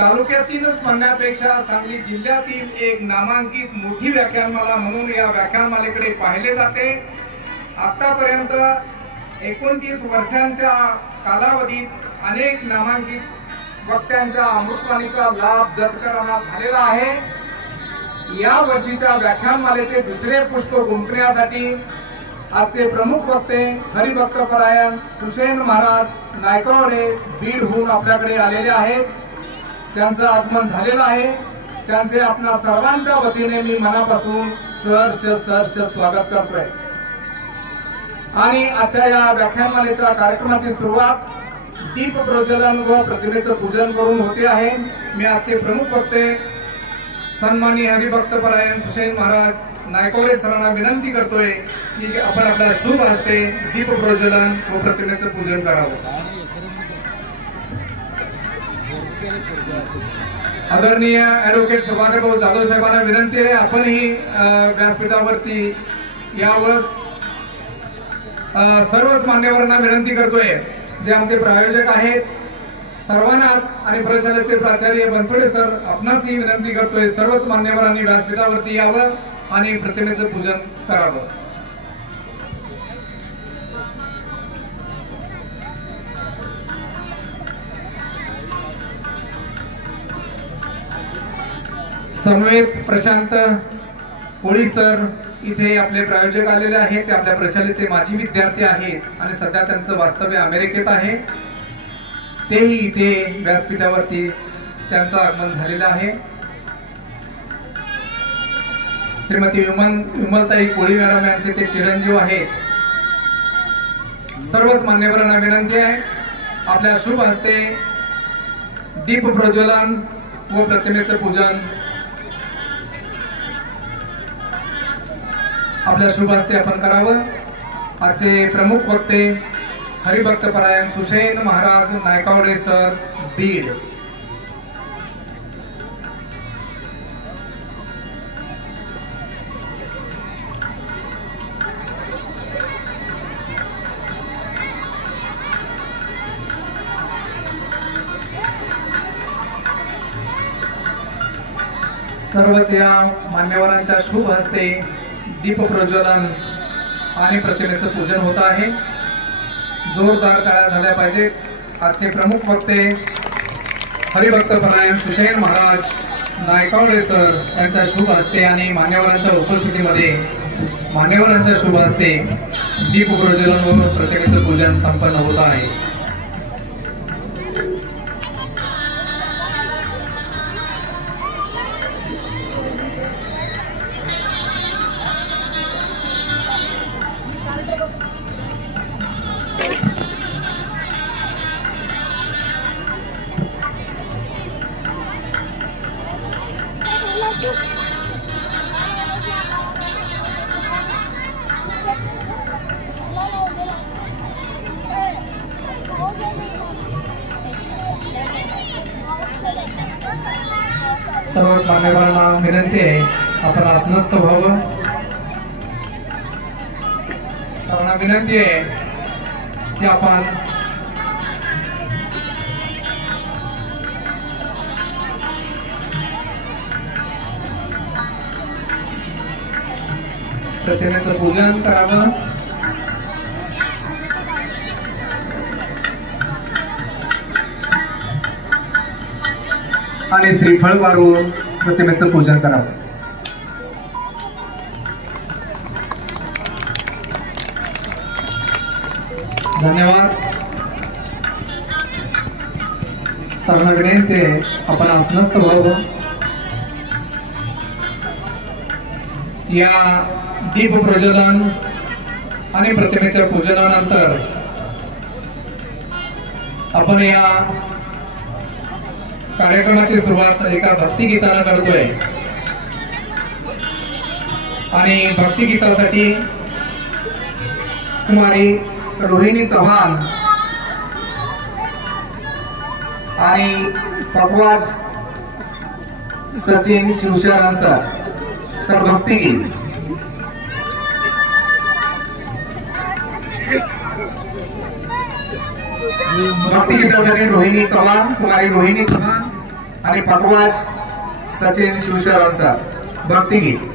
तालुक्यातीलच म्हणण्यापेक्षा सांगली जिल्ह्यातील एक नामांकित मोठी व्याख्यानमाला म्हणून या व्याख्यानमालेकडे पाहिले जाते। आतापर्यंत 29 वर्षांच्या कालावधीत अनेक नामांकित वक्त्यांच्या अमृतवाणीचा लाभ जतकरांना झालेला आहे। या वर्षीच्या व्याख्यानमालेचे दुसरे पुष्प गुंफण्यासाठी आजचे प्रमुख वक्ते हरिभक्तपरायण सुषेण महाराज नायकवडे बीडहून आपल्याकडे आलेले आहेत। त्यांचं आगमन झालेलं आहे। त्यांचे आपल्या सर्वांच्या वतीने मी मनापासून सहर्ष स्वागत करतोय। आणि आजच्या या व्याख्यानमालेच्या कार्यक्रमाची सुरुवात दीप प्रज्वलन व प्रतिमेचं पूजन करून होते आहे। मी आजचे प्रमुख वक्ते सन्माननीय हरिभक्तपरायण सुषेण महाराज नायकवडे सरांना विनंती करतोय की आपण आपल्या शुभ हस्ते दीप प्रज्वलन व प्रतिमेचं पूजन करावं। आदरणीय ॲडव्होकेट प्रभाकर भाऊ जाधव साहेबांना विनंती आहे आपणही व्यासपीठावरती यावं। सर्वच मान्यवरांना विनंती करतोय जे आमचे प्रायोजक आहेत सर्वांनाच आणि प्रशालेचे प्राचार्य बनसोडे सर आपणासही विनंती करतोय सर्वच मान्यवरांनी व्यासपीठावरती यावं आणि प्रतिमेचं पूजन करावं। समवेत प्रशांत कोळी सर इथे आपले प्रायोजक आलेले आहेत। ते आपल्या प्रशालेचे माजी विद्यार्थी आहेत आणि सध्या त्यांचं वास्तव्य अमेरिकेत आहे। तेही इथे व्यासपीठावरती त्यांचं आगमन झालेलं आहे। श्रीमती विमलताई कोळी मॅडम यांचे ते चिरंजीव आहेत। सर्वच मान्यवरांना विनंती आहे आपल्या शुभ हस्ते दीप प्रज्वलन व प्रतिमेचं पूजन आपल्या शुभ हस्ते आपण करावं। आजचे प्रमुख वक्ते हरिभक्तपरायण सुषेण महाराज नायकवडे सर बीड। सर्वच या मान्यवरांच्या शुभ हस्ते दीप प्रज्वलन आणि प्रतिमेचं पूजन होत आहे। जोरदार टाळ्या झाल्या पाहिजेत। आजचे प्रमुख वक्ते हरिभक्तपरायण सुषेण महाराज नायकवडे सर यांच्या शुभ हस्ते आणि मान्यवरांच्या उपस्थितीमध्ये मान्यवरांच्या शुभ हस्ते दीप प्रज्वलन व प्रतिमेचं पूजन संपन्न होत आहे। सर्व मान्यवरांना विनंती आहे आपण आसनस्थ व्हावं। सर्वांना विनंती आहे की आपण प्रतिमेचं पूजन करावं। आणि श्रीफळ वाढवून प्रतिमेचं पूजन करावं। धन्यवाद। सर्वांना विनंती आहे आपण आसनस्थ व्हावं। या दीप प्रज्वलन आणि प्रतिमेच्या पूजनानंतर आपण या कार्यक्रमाची सुरुवात एका भक्तिगीताने करतोय आणि भक्तिगीतासाठी कुमारी रोहिणी चव्हाण आणि पकवाज सचिन शिवशरण सर तर भक्तिगीत भक्तिगीतासाठी रोहिणी चव्हाण कुमारी रोहिणी चव्हाण आणि पखवाज सचिन शिवशरण सर भक्तिगीत।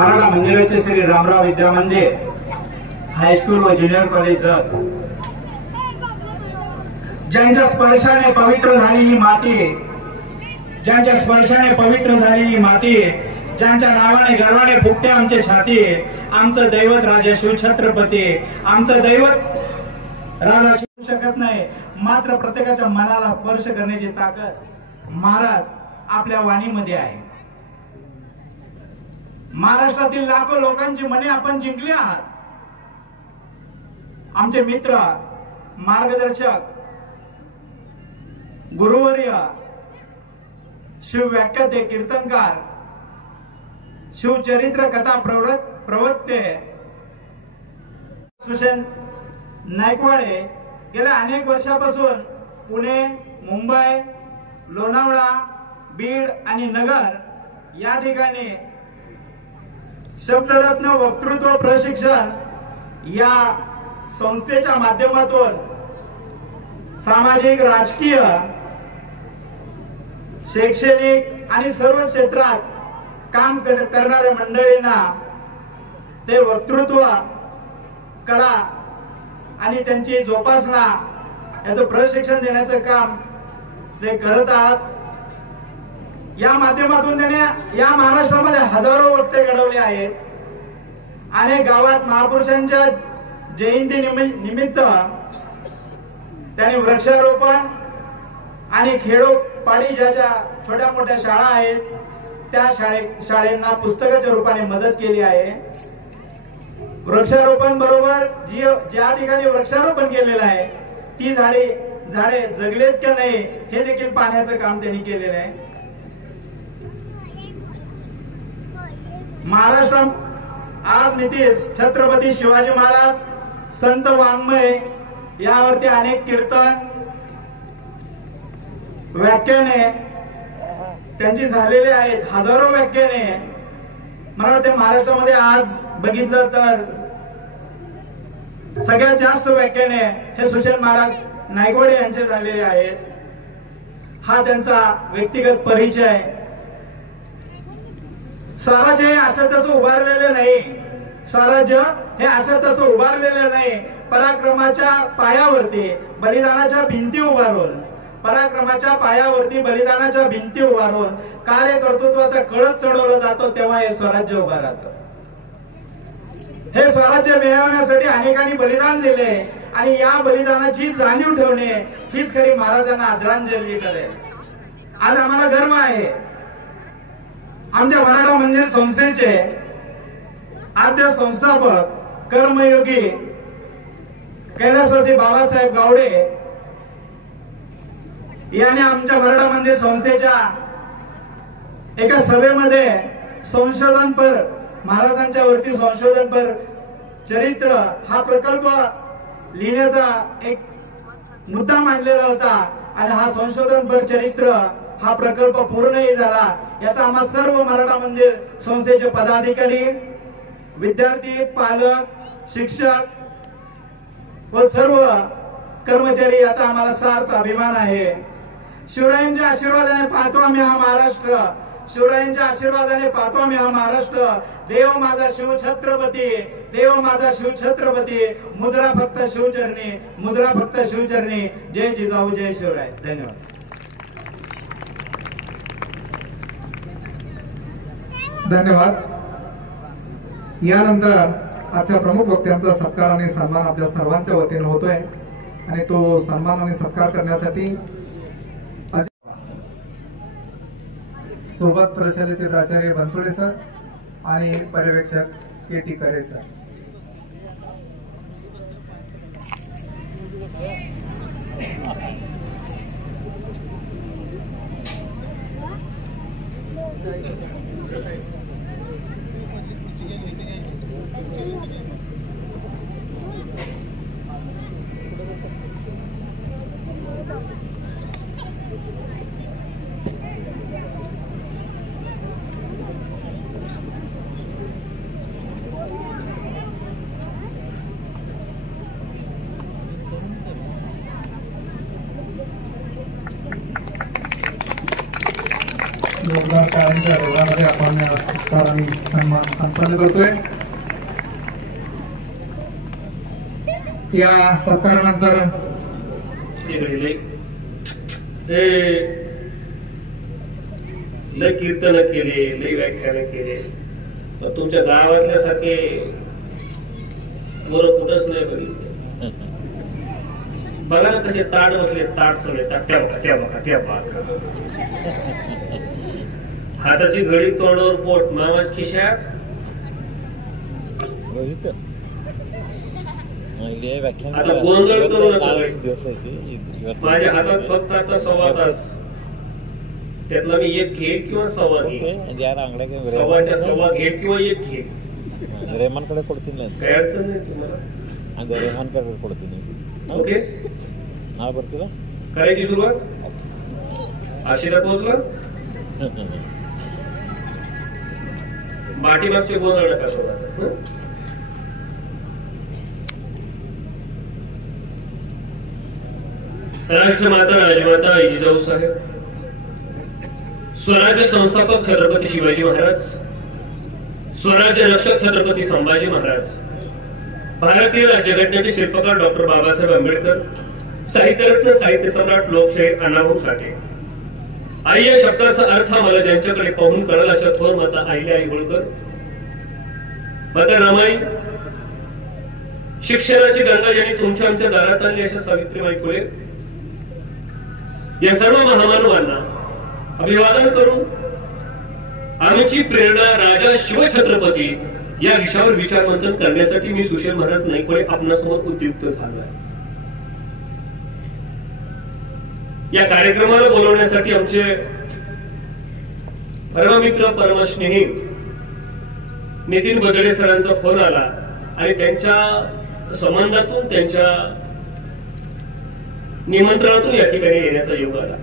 मराठा मंदिराचे श्री रामराव विद्या मंदिर हायस्कूल व ज्युनियर कॉलेज ज्यांच्या स्पर्शाने पवित्र झाली ही माती, ज्यांच्या स्पर्शाने पवित्र झाली ही माती, ज्यांच्या नावाने गर्वाने फुगते आमचे छाती, आमचं दैवत राजा शिवछत्रपती, आमचं दैवत राजा शिवू शकत नाही, मात्र प्रत्येकाच्या मनाला स्पर्श करण्याची ताकद महाराज आपल्या वाणीमध्ये आहे. महाराष्ट्रातील लाखो लोकांची मने आपण जिंकली आहात. आमचे मित्र, मार्गदर्शक, गुरुवर्य, शिवव्याख्याते, कीर्तनकार, शिवचरित्र कथा प्रवक्ते सुषेण नायकवाडे गेल्या अनेक वर्षापासून पुणे, मुंबई, लोणावळा, बीड आणि नगर या ठिकाणी शब्दरत्न वक्तृत्व प्रशिक्षण या संस्थेच्या माध्यमातून सामाजिक, राजकीय, शैक्षणिक आणि सर्व क्षेत्रात काम करणाऱ्या मंडळींना ते वक्तृत्व कला आणि त्यांची जोपासना याचं प्रशिक्षण देण्याचं काम ते करत आहात. या माध्यमातून त्याने या महाराष्ट्रामध्ये हजारो वक्ते घडवले आहेत. अनेक गावात महापुरुषांच्या जयंती निमित्त त्यांनी वृक्षारोपण आणि खेडोपाडी ज्या छोट्या मोठ्या शाळा आहेत त्या शाळेंना पुस्तकाच्या रूपाने मदत केली आहे. वृक्षारोपण बरोबर ज्या ठिकाणी वृक्षारोपण केलेलं आहे ती झाडे जगलेत का नाही हे देखील पाहण्याचं काम त्यांनी केलेलं आहे. महाराष्ट्रात आज नितीश छत्रपती शिवाजी महाराज, संत वाङ्मय यावरती अनेक कीर्तन, व्याख्याने त्यांची झालेले आहेत. हजारो व्याख्याने. मला वाटते महाराष्ट्रामध्ये आज बघितलं तर सगळ्यात जास्त व्याख्याने हे सुषेण महाराज नायकवाडे यांचे झालेले आहेत. हा त्यांचा व्यक्तिगत परिचय. स्वराज्य हे असं तसं उभारलेलं नाही. स्वराज्य हे असं तसं उभारलेलं नाही. पराक्रमाच्या पायावरती बलिदानाच्या भिंती उभारून, पराक्रमाच्या पायावरती बलिदानाच्या भिंती उभारून कार्यकर्तृत्वाचा कळस चढवला जातो तेव्हा हे स्वराज्य उभा राहतं. हे स्वराज्य मिळवण्यासाठी अनेकांनी बलिदान दिले आणि या बलिदानाची जाणीव ठेवणे हीच खरी महाराजांना आदरांजली करेल. आज आम्हाला गर्व आहे आमच्या मराठा मंदिर संस्थेचे आद्य संस्थापक कर्मयोगी कैलासवासी बाबासाहेब गावडे याने आमच्या मराठा मंदिर संस्थेच्या एका सभेमध्ये संशोधनपर महाराजांच्या वरती संशोधनपर चरित्र हा प्रकल्प लिहिण्याचा एक मुद्दा मांडलेला होता आणि हा संशोधनपर चरित्र हा प्रकल्प पूर्णही झाला. याचा आम्हा सर्व मराठा मंदिर संस्थेचे पदाधिकारी, विद्यार्थी, पालक, शिक्षक व सर्व कर्मचारी याचा आम्हाला सार्थ अभिमान आहे. शिवरायांच्या आशीर्वादाने पाहतो आम्ही हा महाराष्ट्र. शिवरायांच्या आशीर्वादाने पाहतो आम्ही हा महाराष्ट्र. देव माझा शिवछत्रपती, देव माझा शिवछत्रपती, मुजरा फक्त शिवचरणी, मुजरा फक्त शिवचरणी. जय जिजाऊ, जय शिवराय. धन्यवाद. धन्यवाद. यानंतर आजच्या प्रमुख वक्त्यांचा सत्कार आणि सन्मान आपल्या सर्वांच्या वतीने होतोय आणि तो सन्मान आणि सत्कार करण्यासाठी सोबत प्रशालेचे प्राचार्य बनसोडे सर आणि पर्यवेक्षक के.टी. करे सर. जोरदार टाळ्यांच्या गजरामध्ये आपण सत्कार आणि सन्मान संपन्न करतोय. या सत्कारानंतर लय कीर्तन केले, लय व्याख्यान केले, पण तुमच्या गावातल्यासारखे बरं कुठंच नाही बघितलं. बघा ना कसे ताट बसले, ताट सगळे त्या बघा हाताची घडी तोंडावर पोट, मामाच खिशात. आता गोंधळ करू नका. माझ्या हातात फक्त आता 1.25 तास, त्यातला मी 1 घेईन किंवा 1.25 घेईन, 1.25 घेईन किंवा 1 घेईन. ರೇಮನ್ಕಡೆ ಕೊಡ್ತೀನಿ, काय अडचण नाही तुम्हाला. ಹಂಗೆ ರೇಮನ್ಕಡೆ ಕೊಡ್ತೀನಿ. ओके, ನಾಳೆ ಬರ್ತೀರಾ? करायची सुरुवात. आशिला पोहोचला. पाठीमागचे गोंधळ नका सोडा. राष्ट्रमाता राजमाता जिजाऊ साहेब, स्वराज्य संस्थापक छत्रपती शिवाजी महाराज, स्वराज्य रक्षक छत्रपती संभाजी महाराज, भारतीय राज्यघटनेचे शिल्पकार डॉक्टर बाबासाहेब आंबेडकर, साहित्यरत्न साहित्य सम्राट लोकशाहीर अण्णाभाऊ साठे. आई या शब्दाचा अर्थ मला ज्यांच्याकडे पाहून कळला अशा थोर माता अहिल्याबाई होळकर, माता रमाई, शिक्षणाची गंगा ज्यांनी तुमच्या आमच्या दारात आणली अशा सावित्रीबाई फुले, या सर्व महामानवांना अभिवादन करून आमची प्रेरणा राजा शिवछत्रपती या विषयावर विचार मंथन करण्यासाठी मी सुशील महाराज नाईकवाडे आपणासमोर उद्युक्त झालो आहे. या कार्यक्रमाला बोलवण्यासाठी आमचे परममित्र परमस्नेही नितीन बदळे सरांचा फोन आला आणि त्यांच्या संबंधातून, त्यांच्या निमंत्रणातून या ठिकाणी येण्याचा योग आला.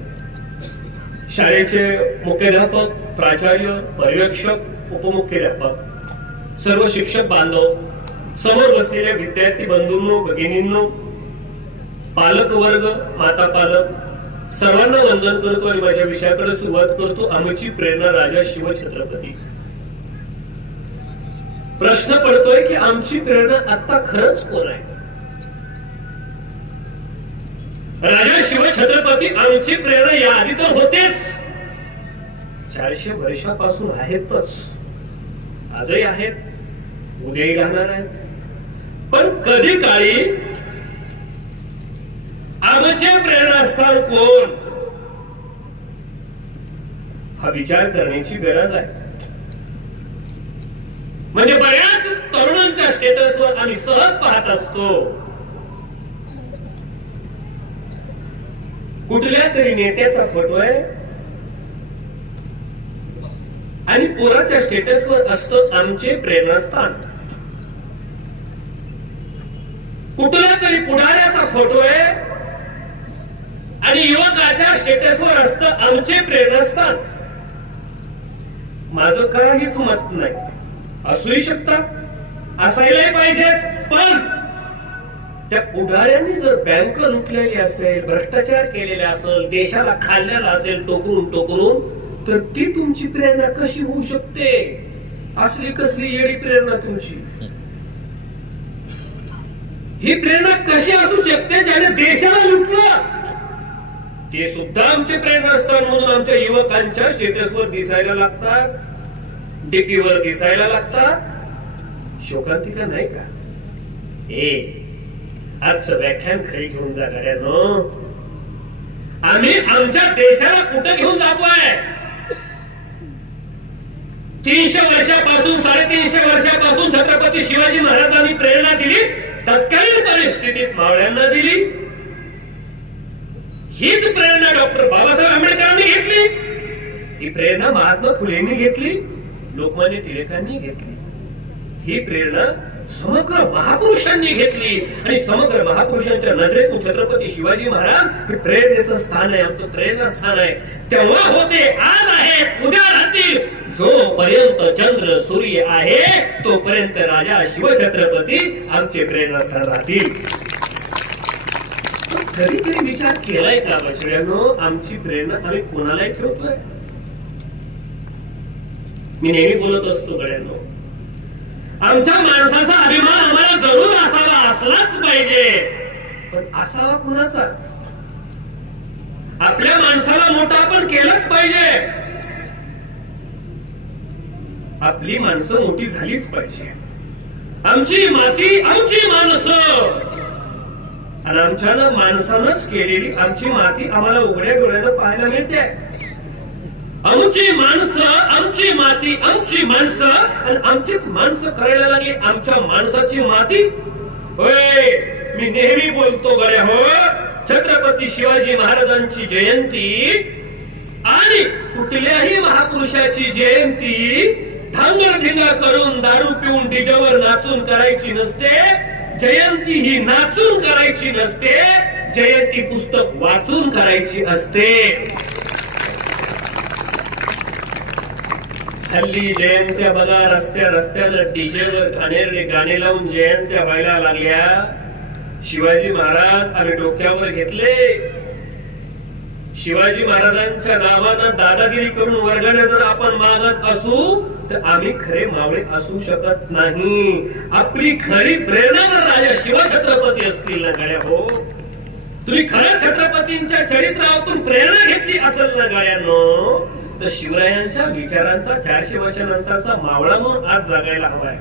शाळेचे मुख्याध्यापक, प्राचार्य, पर्यवेक्षक, उपमुख्याध्यापक, सर्व शिक्षक बांधव, समोर बसलेल्या विद्यार्थी बंधूंनो, भगिनींनो, पालक वर्ग, माता पालक, सर्वांना वंदन करतो आणि माझ्या विषयाकडे सुरुवात करतो. आमची प्रेरणा राजा शिवछत्रपती. प्रश्न पडतोय की आमची प्रेरणा आता खरंच कोण आहे? राजा शिवछत्रपती आमची प्रेरणा या आधी तर होतेच, 400 वर्षापासून आहेतच, आजही आहेत, उद्याही राहणार आहेत. पण कधी काळी आमचे प्रेरणास्थान कोण हा विचार करण्याची गरज आहे. म्हणजे बऱ्याच तरुणांच्या स्टेटसवर आम्ही सहज पाहत असतो, कुठल्या तरी नेत्याचा फोटो आहे आणि पोराच्या स्टेटसवर असतं आमचे प्रेरणास्थान. कुठल्या तरी पुढाऱ्याचा फोटो आहे आणि युवकाच्या स्टेटसवर असतं आमचे प्रेरणास्थान. माझं काहीच मत नाही, असूही शकतात, असायलाही पाहिजे, पण त्या पुढाऱ्यांनी जर बँक लुटलेली असेल, भ्रष्टाचार केलेला असेल, देशाला खाल्लेला असेल टोकरून, तर ती तुमची प्रेरणा कशी होऊ शकते? असली कसली येडी प्रेरणा तुमची? ही प्रेरणा कशी असू शकते ज्याने देशाला लुटलं? ते सुद्धा आमचे प्रेरणास्थान म्हणून आमच्या युवकांच्या स्टेटसवर दिसायला लागतात, डीपीवर दिसायला लागतात. शोकांतिका नाही का? आजचं व्याख्यान खरी घेऊन जाणाऱ्यानो, आम्ही आमच्या देशाला कुठं घेऊन जातोय? 300 वर्षापासून, 350 वर्षापासून छत्रपती शिवाजी महाराजांनी प्रेरणा दिली, तत्कालीन परिस्थितीत मावळ्यांना दिली. हीच प्रेरणा डॉक्टर बाबासाहेब आंबेडकरांनी घेतली, ही प्रेरणा महात्मा फुलेंनी घेतली, लोकमान्य टिळकांनी घेतली, ही प्रेरणा समग्र महापुरुषांनी घेतली आणि समग्र महापुरुषांच्या नजरेतून छत्रपती शिवाजी महाराज हे प्रेरणेचं स्थान आहे, आमचं प्रेरणा स्थान आहे. तेव्हा होते, आज आहेत, उद्या राहतील. जोपर्यंत चंद्र सूर्य आहे तोपर्यंत राजा शिवछत्रपती आमचे प्रेरणास्थान राहतील. कधी तरी विचार केलाय का बछड्यांनो, आमची प्रेरणा आम्ही कोणालाही ठेवतोय? मी नेहमी बोलत असतो गड्यांनो, आमच्या माणसाचा अभिमान आम्हाला जरूर असावा, असलाच पाहिजे, पण असावा कुणाचा? आपल्या माणसाला मोठं आपण केलंच पाहिजे, आपली माणसं मोठी झालीच पाहिजे. आमची माती आमची माणसं, आणि आमच्या माणसानंच केलेली आमची माती आम्हाला उघड्या डोळ्यानं पाहायला मिळते. आमची माणसं आमची माती आमची माणसं, आणि आमचीच माणसं करायला लागली आमच्या माणसाची माती. होय, मी नेहमी बोलतो गड्या हो, छत्रपती शिवाजी महाराजांची जयंती आणि कुठल्याही महापुरुषाची जयंती धांगडधिंगा करून दारू पिऊन डीजेवर नाचून करायची नसते. जयंती ही नाचून करायची नसते, जयंती पुस्तक वाचून करायची असते. हल्ली जयंत्या बघा, रस्त्याला डीजेवर गाणे लावून जयंत्या व्हायला लागल्या. शिवाजी महाराज आम्ही डोक्यावर घेतले. शिवाजी महाराजांच्या नावानं दादागिरी करून वर्गण्या जर आपण मागत असू तर आम्ही खरे मावळे असू शकत नाही. आपली खरी प्रेरणा जर राजा शिवछत्रपती असतील ना गाड्या हो, तुम्ही खऱ्या छत्रपतींच्या चरित्रातून प्रेरणा घेतली असेल ना गाड्यांनो, तर शिवरायांच्या विचारांचा 400 वर्षानंतरचा मावळा म्हणून आज जगायला हवाय.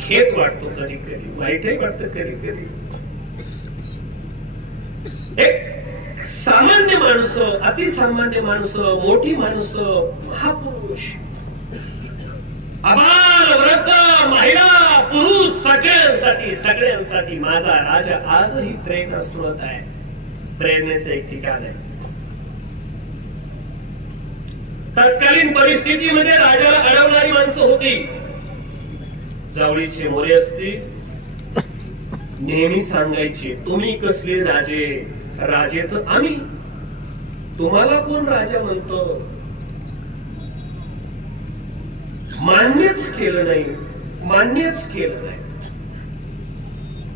खेद वाटतो कधी कधी, वाईटही वाटतं कधी कधी. एक सामान्य माणसं, अतिसामान्य माणसं, मोठी माणसं, महापुरुष, आबाल वृद्ध महिला पुरुष, सगळ्यांसाठी माझा राजा आजही प्रेरणा स्रोत आहे, प्रेरणेचं एक ठिकाण आहे. तत्कालीन परिस्थितीमध्ये राजाला अडवणारी माणसं होती. जावळीचे मोरे असतील, नेहमी सांगायचे तुम्ही कसले राजे, राजे तर आम्ही, तुम्हाला कोण राजा म्हणतो. मान्यच केलं नाही.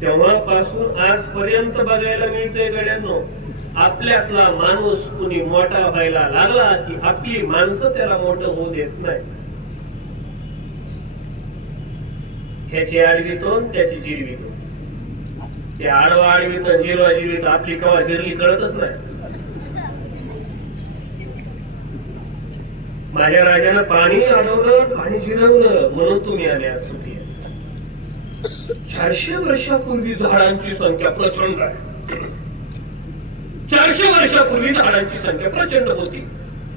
तेव्हापासून आजपर्यंत बघायला मिळतंय गड्यांनो, आपल्यातला माणूस कुणी मोठा व्हायला लागला की आपली माणसं त्याला मोठं होऊ देत नाही. ह्याची आडवितो त्याची जिरवितो, ते आडवा आडवितो जिरवा जिरवितो, आपली कवा जिरली कळतच नाही. माझ्या राजानं पाणी अडवलं, पाणी जिरवलं म्हणून तुम्ही आले आज सुटी. 400 वर्षापूर्वी झाडांची संख्या प्रचंड आहे. 400 वर्षापूर्वी झाडांची संख्या प्रचंड होती.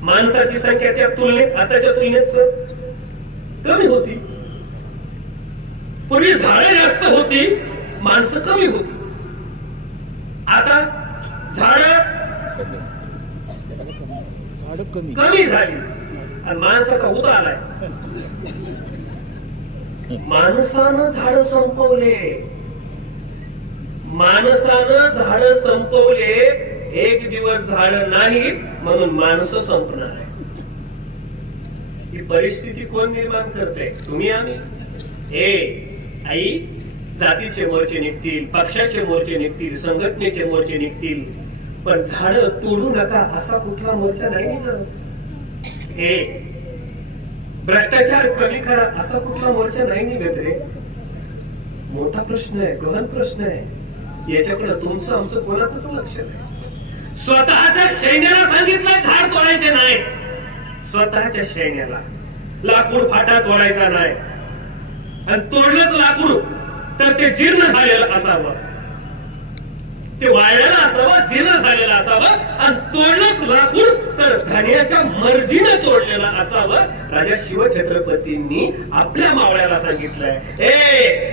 माणसाची संख्या त्या तुलनेत आताच्या तुलनेत कमी होती. पूर्वी झाडं जास्त होती, माणसं कमी होती. आता झाडं कमी झाली आणि माणसाचा उतार आलाय. माणसानं झाड संपवले, एक दिवस झाड नाही म्हणून माणसं संपणार आहे. ही परिस्थिती कोण निर्माण करते? तुम्ही आम्ही. आई, जातीचे मोर्चे निघतील, पक्षाचे मोर्चे निघतील, संघटनेचे मोर्चे निघतील, पण झाड तोडू नका असा कुठला मोर्चा नाही निघत. भ्रष्टाचार कमी करा असा कुठला मोर्चा नाही निघत रे. मोठा प्रश्न आहे, गहन प्रश्न आहे. याच्याकडे तुमचं आमचं कोणाचंच लक्ष नाही. स्वतःच्या सैन्याला सांगितलंय झाड तोडायचे नाही. स्वतःच्या सैन्याला लाकूड फाटा तोडायचा नाही. आणि तोडलंच लाकूड तर ते जीर्ण झालेलं असावं, ते वाळलेलं असावं, जीर्ण झालेलं असावं. आणि तोडलंच लाकूड तर धन्याच्या मर्जीनं तोडलेलं असावं. राजा शिवछत्रपतींनी आपल्या मावळ्याला सांगितलंय,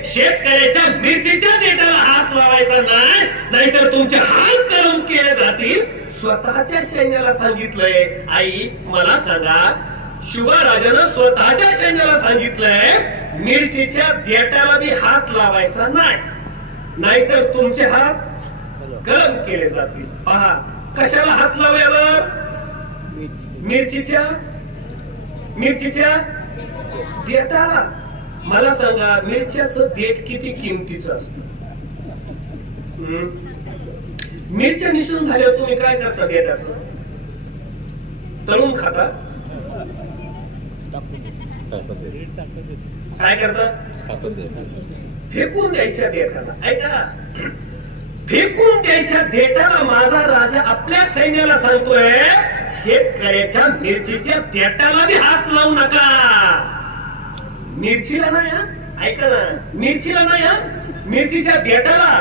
शेतकऱ्याच्या मिरचीच्या देठाला हात लावायचा नाही, नाहीतर तुमचे हात कलम केले जातील. स्वतःच्या सैन्याला सांगितलंय. आई, मला सांगा, शिवराजानं स्वतःच्या सैन्याला सांगितलंय मिरचीच्या देठाला बी हात लावायचा नाही, नाहीतर तुमचे हात गरम केले जातील. पहा, कशाला हात लावायवर? मिरचीच्या देठाला. मला सांगा, मिरच्याचं देठ किती किमतीचं असतं? मिरच्या निसून झाल्यावर तुम्ही काय करता? देठाचं तळून खाता. काय करतात? फेकून द्यायच्या देठाला. ऐका, फेकून द्यायच्या देठाला माझा राजा आपल्या सैन्याला सांगतोय, शेतकऱ्याच्या मिरचीच्या देठाला बी हात लावू नका. मिरचीला नाही, ऐका ना, मिरचीला नाही, मिरचीच्या देठाला,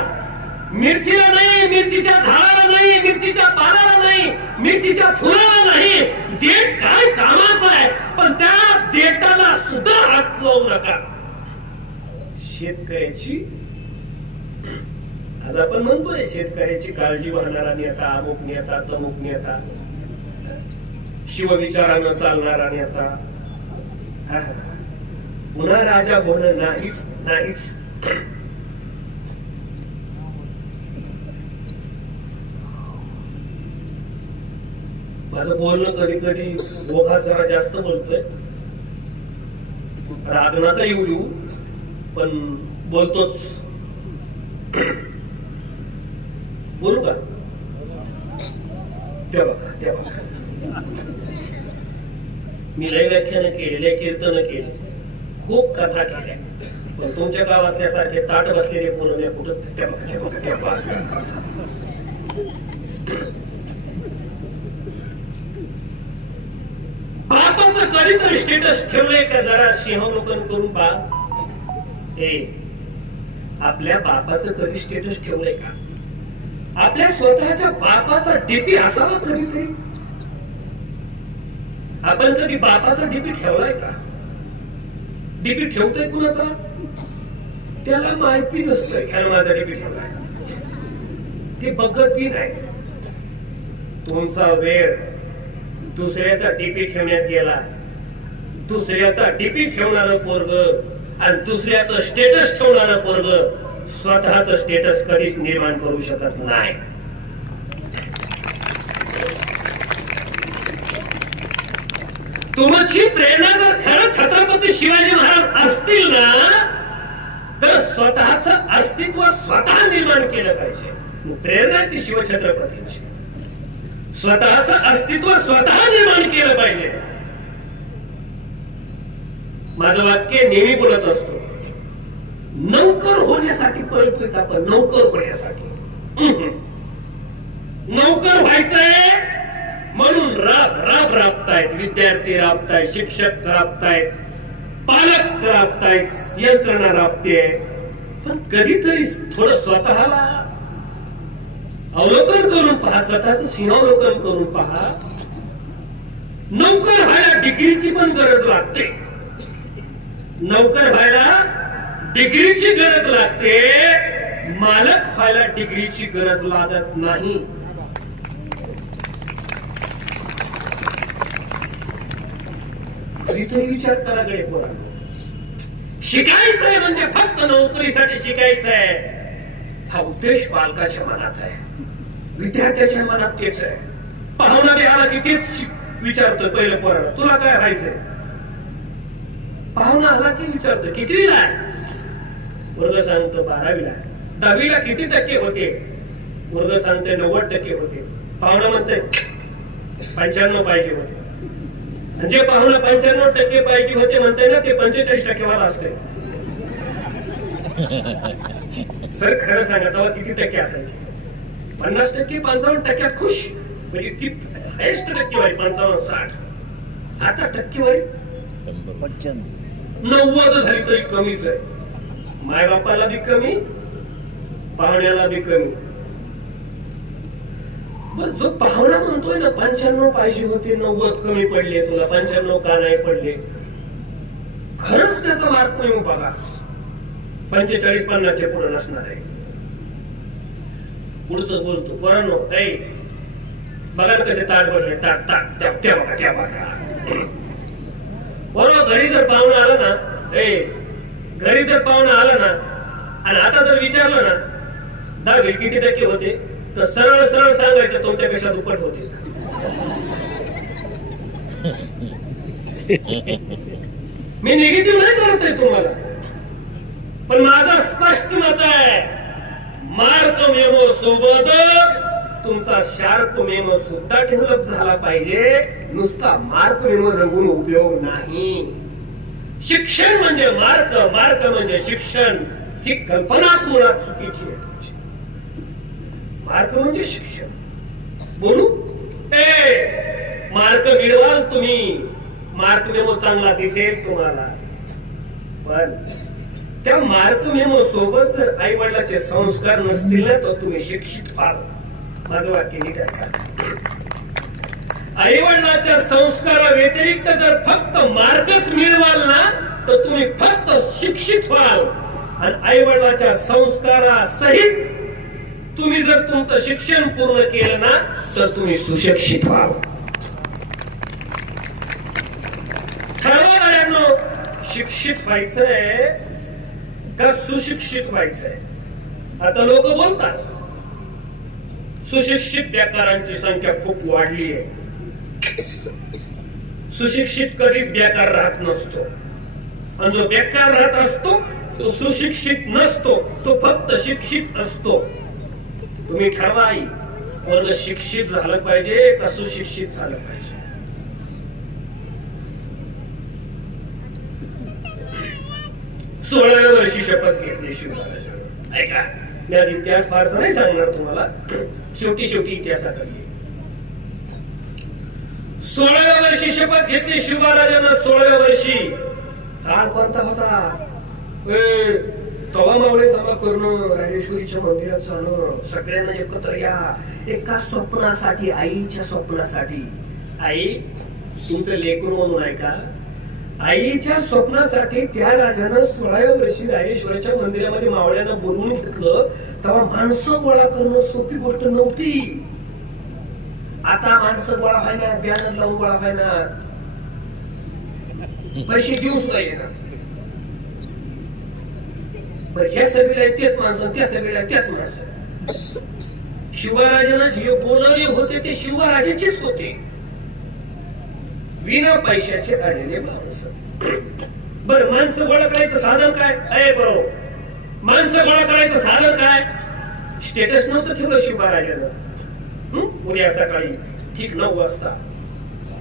मिरचीला नाही, मिरचीच्या झाडाला नाही, मिरचीच्या पानाला नाही, मिरचीच्या फुलाला नाही. देठ काय कामाचा आहे, पण त्या देठाला सुद्धा हात लावू नका. शेतकऱ्याची, आज आपण म्हणतोय शेतकऱ्याची काळजी वाहणारा नेता, अमुक नेता, तमुक नेता, शिवविचारानं चालणारा नेता, पुन्हा राजा होणं नाहीच नाहीच. माझं बोलणं कधी कधी ओघा जरा जास्त बोलतोय, राग नका येऊ देऊ, पण बोलतोच. बोलू का? त्या बघा, त्या बघा, मी लय व्याख्यानं केली, लय कीर्तन केली, खूप कथा केल्या, पण तुमच्या गावातल्या सारखे ताट बसलेले बोलणे कुठं. त्या बघा, त्या बघा, त्या बघा. बापाचं कधीतरी स्टेटस ठेवलंय का? जरा सिंहावलोकन करून पहा. आपल्या बापाचं कधी स्टेटस ठेवलंय का? आपल्या स्वतःच्या बापाचा डीपी असावा कधीतरी. आपण कधी बापाचा डीपी ठेवलाय का? डीपी ठेवतोय कुणाचा? त्याला माहिती नसतंय ह्याला माझा डीपी ठेवलाय, ते बघत बी नाही. तुमचा वेळ दुसऱ्याचा डीपी ठेवण्यात गेला. दुसऱ्याचा डीपी ठेवणारं पोरग आणि दुसऱ्याचं स्टेटस ठेवणारं पोरग स्वतःच स्टेटस कधीच निर्माण करू शकत नाही. तुमची प्रेरणा जर खरं छत्रपती शिवाजी महाराज असतील ना, तर स्वतःच अस्तित्व स्वतः निर्माण केलं पाहिजे. प्रेरणा ती शिवछत्रपतींची. स्वतःच अस्तित्व स्वतः निर्माण केलं पाहिजे. माझं वाक्य नेहमी बोलत असतो, नौकर होण्यासाठी पळतोय आपण, नौकर होण्यासाठी. नौकर व्हायचंय म्हणून राबतायत, विद्यार्थी राबतायत, शिक्षक राबतायत, पालक राबतायत, यंत्रणा राबते. पण कधीतरी थोडं स्वतःला अवलोकन करून पहा, स्वतःचं सिंहावलोकन करून पहा. नौकर व्हायला डिग्रीची पण गरज लागते. नौकर व्हायला डिग्रीची गरज लागते, मालक व्हायला डिग्रीची गरज लागत नाही. कधीतरी विचार करा गडे पोरा. शिकायचंय म्हणजे फक्त नोकरीसाठी शिकायचंय हा उद्देश बालकाच्या मनात आहे, विद्यार्थ्याच्या मनात तेच आहे. पाहुणा बी आला की तेच विचारतोय पहिलं पोराला, तुला काय व्हायचंय? पाहुणा आला की विचारतोय कितवीला आहे? वर्ग सांगतो 12वीला. 10वीला किती टक्के होते? वर्ग सांगते 90% होते. पाहुणा म्हणते 95 पाहिजे होते. म्हणजे पाहुणा 95% पाहिजे होते म्हणते ना, ते 45% वाला असते. सर खरं सांगा, तेव्हा किती टक्के असायचे? 50%, 55% खुश, म्हणजे ती हायस्ट टक्केवारी 55-60. आता टक्केवारी 90 झाली तरी कमीच आहे. मायबापाला बी कमी, पाहुण्याला बी कमी. जो पाहुणा म्हणतोय ना 95 पाहिजे होते, 90 कमी पडले, तुला 95 का नाही पडले? खरंच त्याचा मार्क नाही बघा, 45-50 पुढे नसणार आहे. पुढचं बोलतो पोरांनो, बघा कसे ताट बसले, ताट ताट त्या बघा त्या बघा. बरोबर. घरी जर पाहुणा आला ना, घरी जर पाहुणा आला ना आणि आता जर विचारलं ना 10वी किती टक्के होते, तर सरळ सरळ सांगायचं तुमच्यापेक्षा दुप्पट होते. मी निगेटिव्ह नाही करत आहे तुम्हाला, पण माझं स्पष्ट मत आहे, मार्क मेमो सोबतच तुमचा शार्प मेमो सुद्धा डेव्हलप झाला पाहिजे. नुसता मार्क मेमो रंगून उपयोग नाही. शिक्षण म्हणजे मार्क, मार्क म्हणजे शिक्षण, ही कल्पनाच मुळात चुकीची आहे तुमची. मार्क म्हणजे शिक्षण. बोलू मार्क मिळवाल तुम्ही, मार्क मेमो चांगला दिसेल तुम्हाला, पण त्या मार्क मेमो सोबत जर आई वडिलांचे संस्कार नसतील ना तर तुम्ही शिक्षित व्हाल. माझं वाक्य नीट ऐका. आई वडिलांच्या संस्कारा व्यतिरिक्त जर फक्त मार्कच मिळवाल ना तर तुम्ही फक्त शिक्षित व्हाल. आणि आई वडिलांच्या संस्कारासहित तुम्ही जर तुमचं शिक्षण पूर्ण केलं ना तर तुम्ही सुशिक्षित व्हाल. ठरवा शिक्षित व्हायचंय का सुशिक्षित व्हायचंय. आता लोक बोलतात सुशिक्षित बेकारांची संख्या खूप वाढली आहे. सुशिक्षित कधीच बेकार राहत नसतो, आणि जो बेकार राहत असतो तो सुशिक्षित नसतो, तो फक्त शिक्षित असतो. तुम्ही ठरवा आई, वर्ग शिक्षित झालं पाहिजे का सुशिक्षित झालं पाहिजे. 16व्या वर्षी शपथ घेतली शिवराजांनी. ऐका, मी आज इतिहास फारसा नाही सांगणार तुम्हाला, शेवटी इतिहासाकडे. 16व्या वर्षी शपथ घेतली शिवराजांना. 16व्या वर्षी काळ कोणता होता? तवा मावळे जमा करणं, राजेश्वरीच्या मंदिरात जाणं, सगळ्यांना एकत्र या एका स्वप्नासाठी, आईच्या स्वप्नासाठी. आई तुमचं लेकरू म्हणून ऐका, आईच्या स्वप्नासाठी त्या राजानं 16व्या वर्षी राजेश्वरीच्या मंदिरामध्ये मावळ्यांना बोलवून घेतलं. तेव्हा माणसं गोळा करणं सोपी गोष्ट नव्हती. आता माणसं गोळा व्हायना, बॅनर लावून गोळा व्हायना, पैसे देऊन सुद्धा येणार. बरं, ह्या सभेला तेच माणसं, त्या सभेला त्याच माणसं. शिवराजांना जे बोलवले होते ते शिवराजाचेच होते, विना पैशाचे आलेले माणसं. बरं, माणसं गोळा करायचं साधन काय? बरोबर, माणसं गोळा करायचं साधन काय? स्टेटस नव्हतं ठेवलं शिवराजानं. उद्या सकाळी ठीक 9 वाजता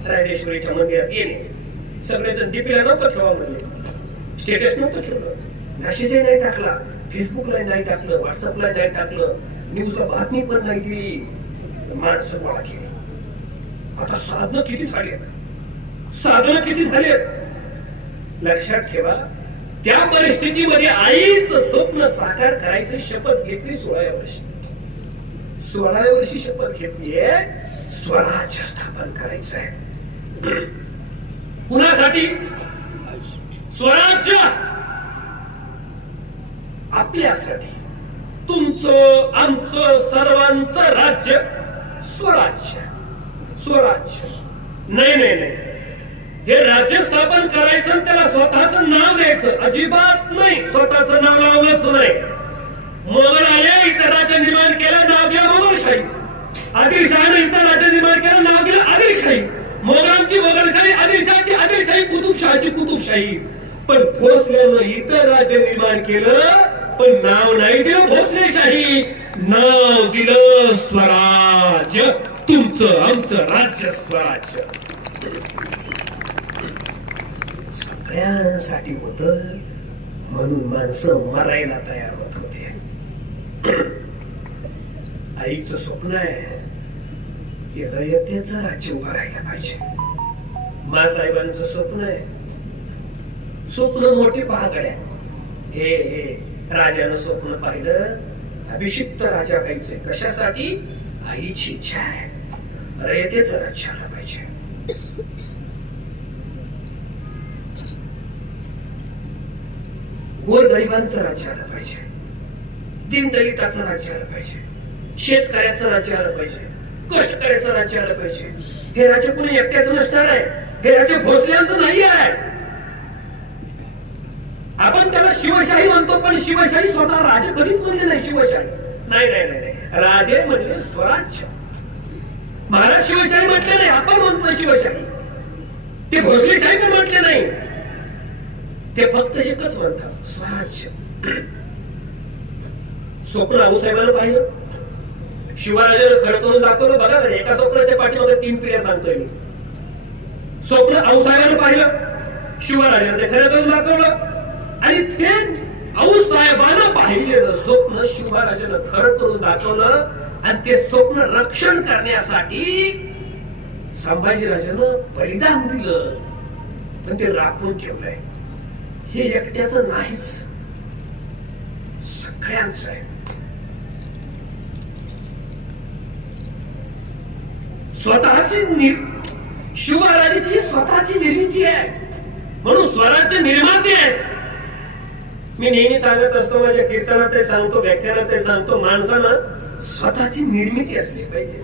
राजेश्वरीच्या मंदिरात येणे. सगळेजण डीपीला नव्हतं ठेवा म्हणले, स्टेटस नव्हतं ठेवलं, मेसेजही नाही टाकला, फेसबुकला नाही टाकलं, व्हॉट्सअपला नाही टाकलं, न्यूजला बातमी पण नाही दिली. माणसं गोळा केली. आता साधनं किती झाली, लक्षात ठेवा. त्या परिस्थितीमध्ये आईचं स्वप्न साकार करायची शपथ घेतली 16व्या वर्षी. 16व्या वर्षी शपथ घेतलीये स्वराज्य स्थापन करायचंय. कुणासाठी? स्वराज्य आपल्यासाठी. तुमचं आमचं सर्वांचं राज्य स्वराज्य. नाही, हे राज्य स्थापन करायचं त्याला स्वतःचं नाव द्यायचं अजिबात नाही. स्वतःचं नाव लावलंच नाही. मोगल आले, इथं राज्य निर्माण केलं, नाव दिलं मोगलशाही. आदिलशहानं इथं राज्य निर्माण केलं, नाव दिलं आदिलशाही. मोगलांची मोगलशाही, आदिलशहाची आदिलशाही, कुतुबशहाची कुतुबशाही. पण भोसल्यानं इथं राज्य निर्माण केलं, पण नाव नाही दिलं भोसलेशाही, नाव दिलं स्वराज्य. तुमचं आमचं राज्य स्वराज्य सगळ्यांसाठी होत, म्हणून माणसं मरायला तयार होत होते. आईचं स्वप्न आहे की रयतेचं राज्य उभं राहायला पाहिजे. मासाहेबांचं स्वप्न आहे, स्वप्न मोठी पहागड्या. हे राजानं स्वप्न पाहिलं, अभिषिक्त राजा व्हायचे. कशासाठी? आईची इच्छा आहे, रयतेचं राज्य आलं पाहिजे. गोरगरिबांचं राज्य आलं पाहिजे, दीनदलिताचं राज्य आलं पाहिजे, शेतकऱ्याचं राज्य आलं पाहिजे, कष्टकऱ्याचं राज्य आलं पाहिजे. हे राज्य कुणी एकट्याचं नसणार आहे, हे राज्य भोसल्यांचं नाही आहे. आपण त्याला शिवशाही म्हणतो, पण शिवशाही स्वतः राजे कधीच म्हणजे नाही. शिवशाही नाही, राजे म्हणजे स्वराज्य. महाराज शिवशाही म्हटले नाही, आपण म्हणतो शिवशाही. ते भोसलेशाही पण म्हटले नाही, ते फक्त एकच म्हणतात, स्वराज्य. स्वप्न आऊसाहेबांना पाहिलं, शिवराजानं खरं करून दाखवलं. बघा ना, एका स्वप्नाच्या पाठीमागे 3 पिढ्या सांगतोय मी. स्वप्न आऊसाहेबांना पाहिलं, शिवराजानं ते खरं करून दाखवलं आणि ते आऊसाहेबांना पाहिलेलं स्वप्न शिवराजानं खरं करून दाखवलं आणि ते स्वप्न रक्षण करण्यासाठी संभाजीराजानं बलिदान दिलं, पण ते राखून ठेवलंय. हे एकट्याचं नाहीच, सगळ्यांचं आहे. शिवराजाची स्वतःची निर्मिती आहे, म्हणून स्वराज्य निर्माते आहेत. मी नेहमी सांगत असतो, माझ्या कीर्तनात सांगतो, व्याख्यानात सांगतो, माणसानं स्वतःची निर्मिती असली पाहिजे.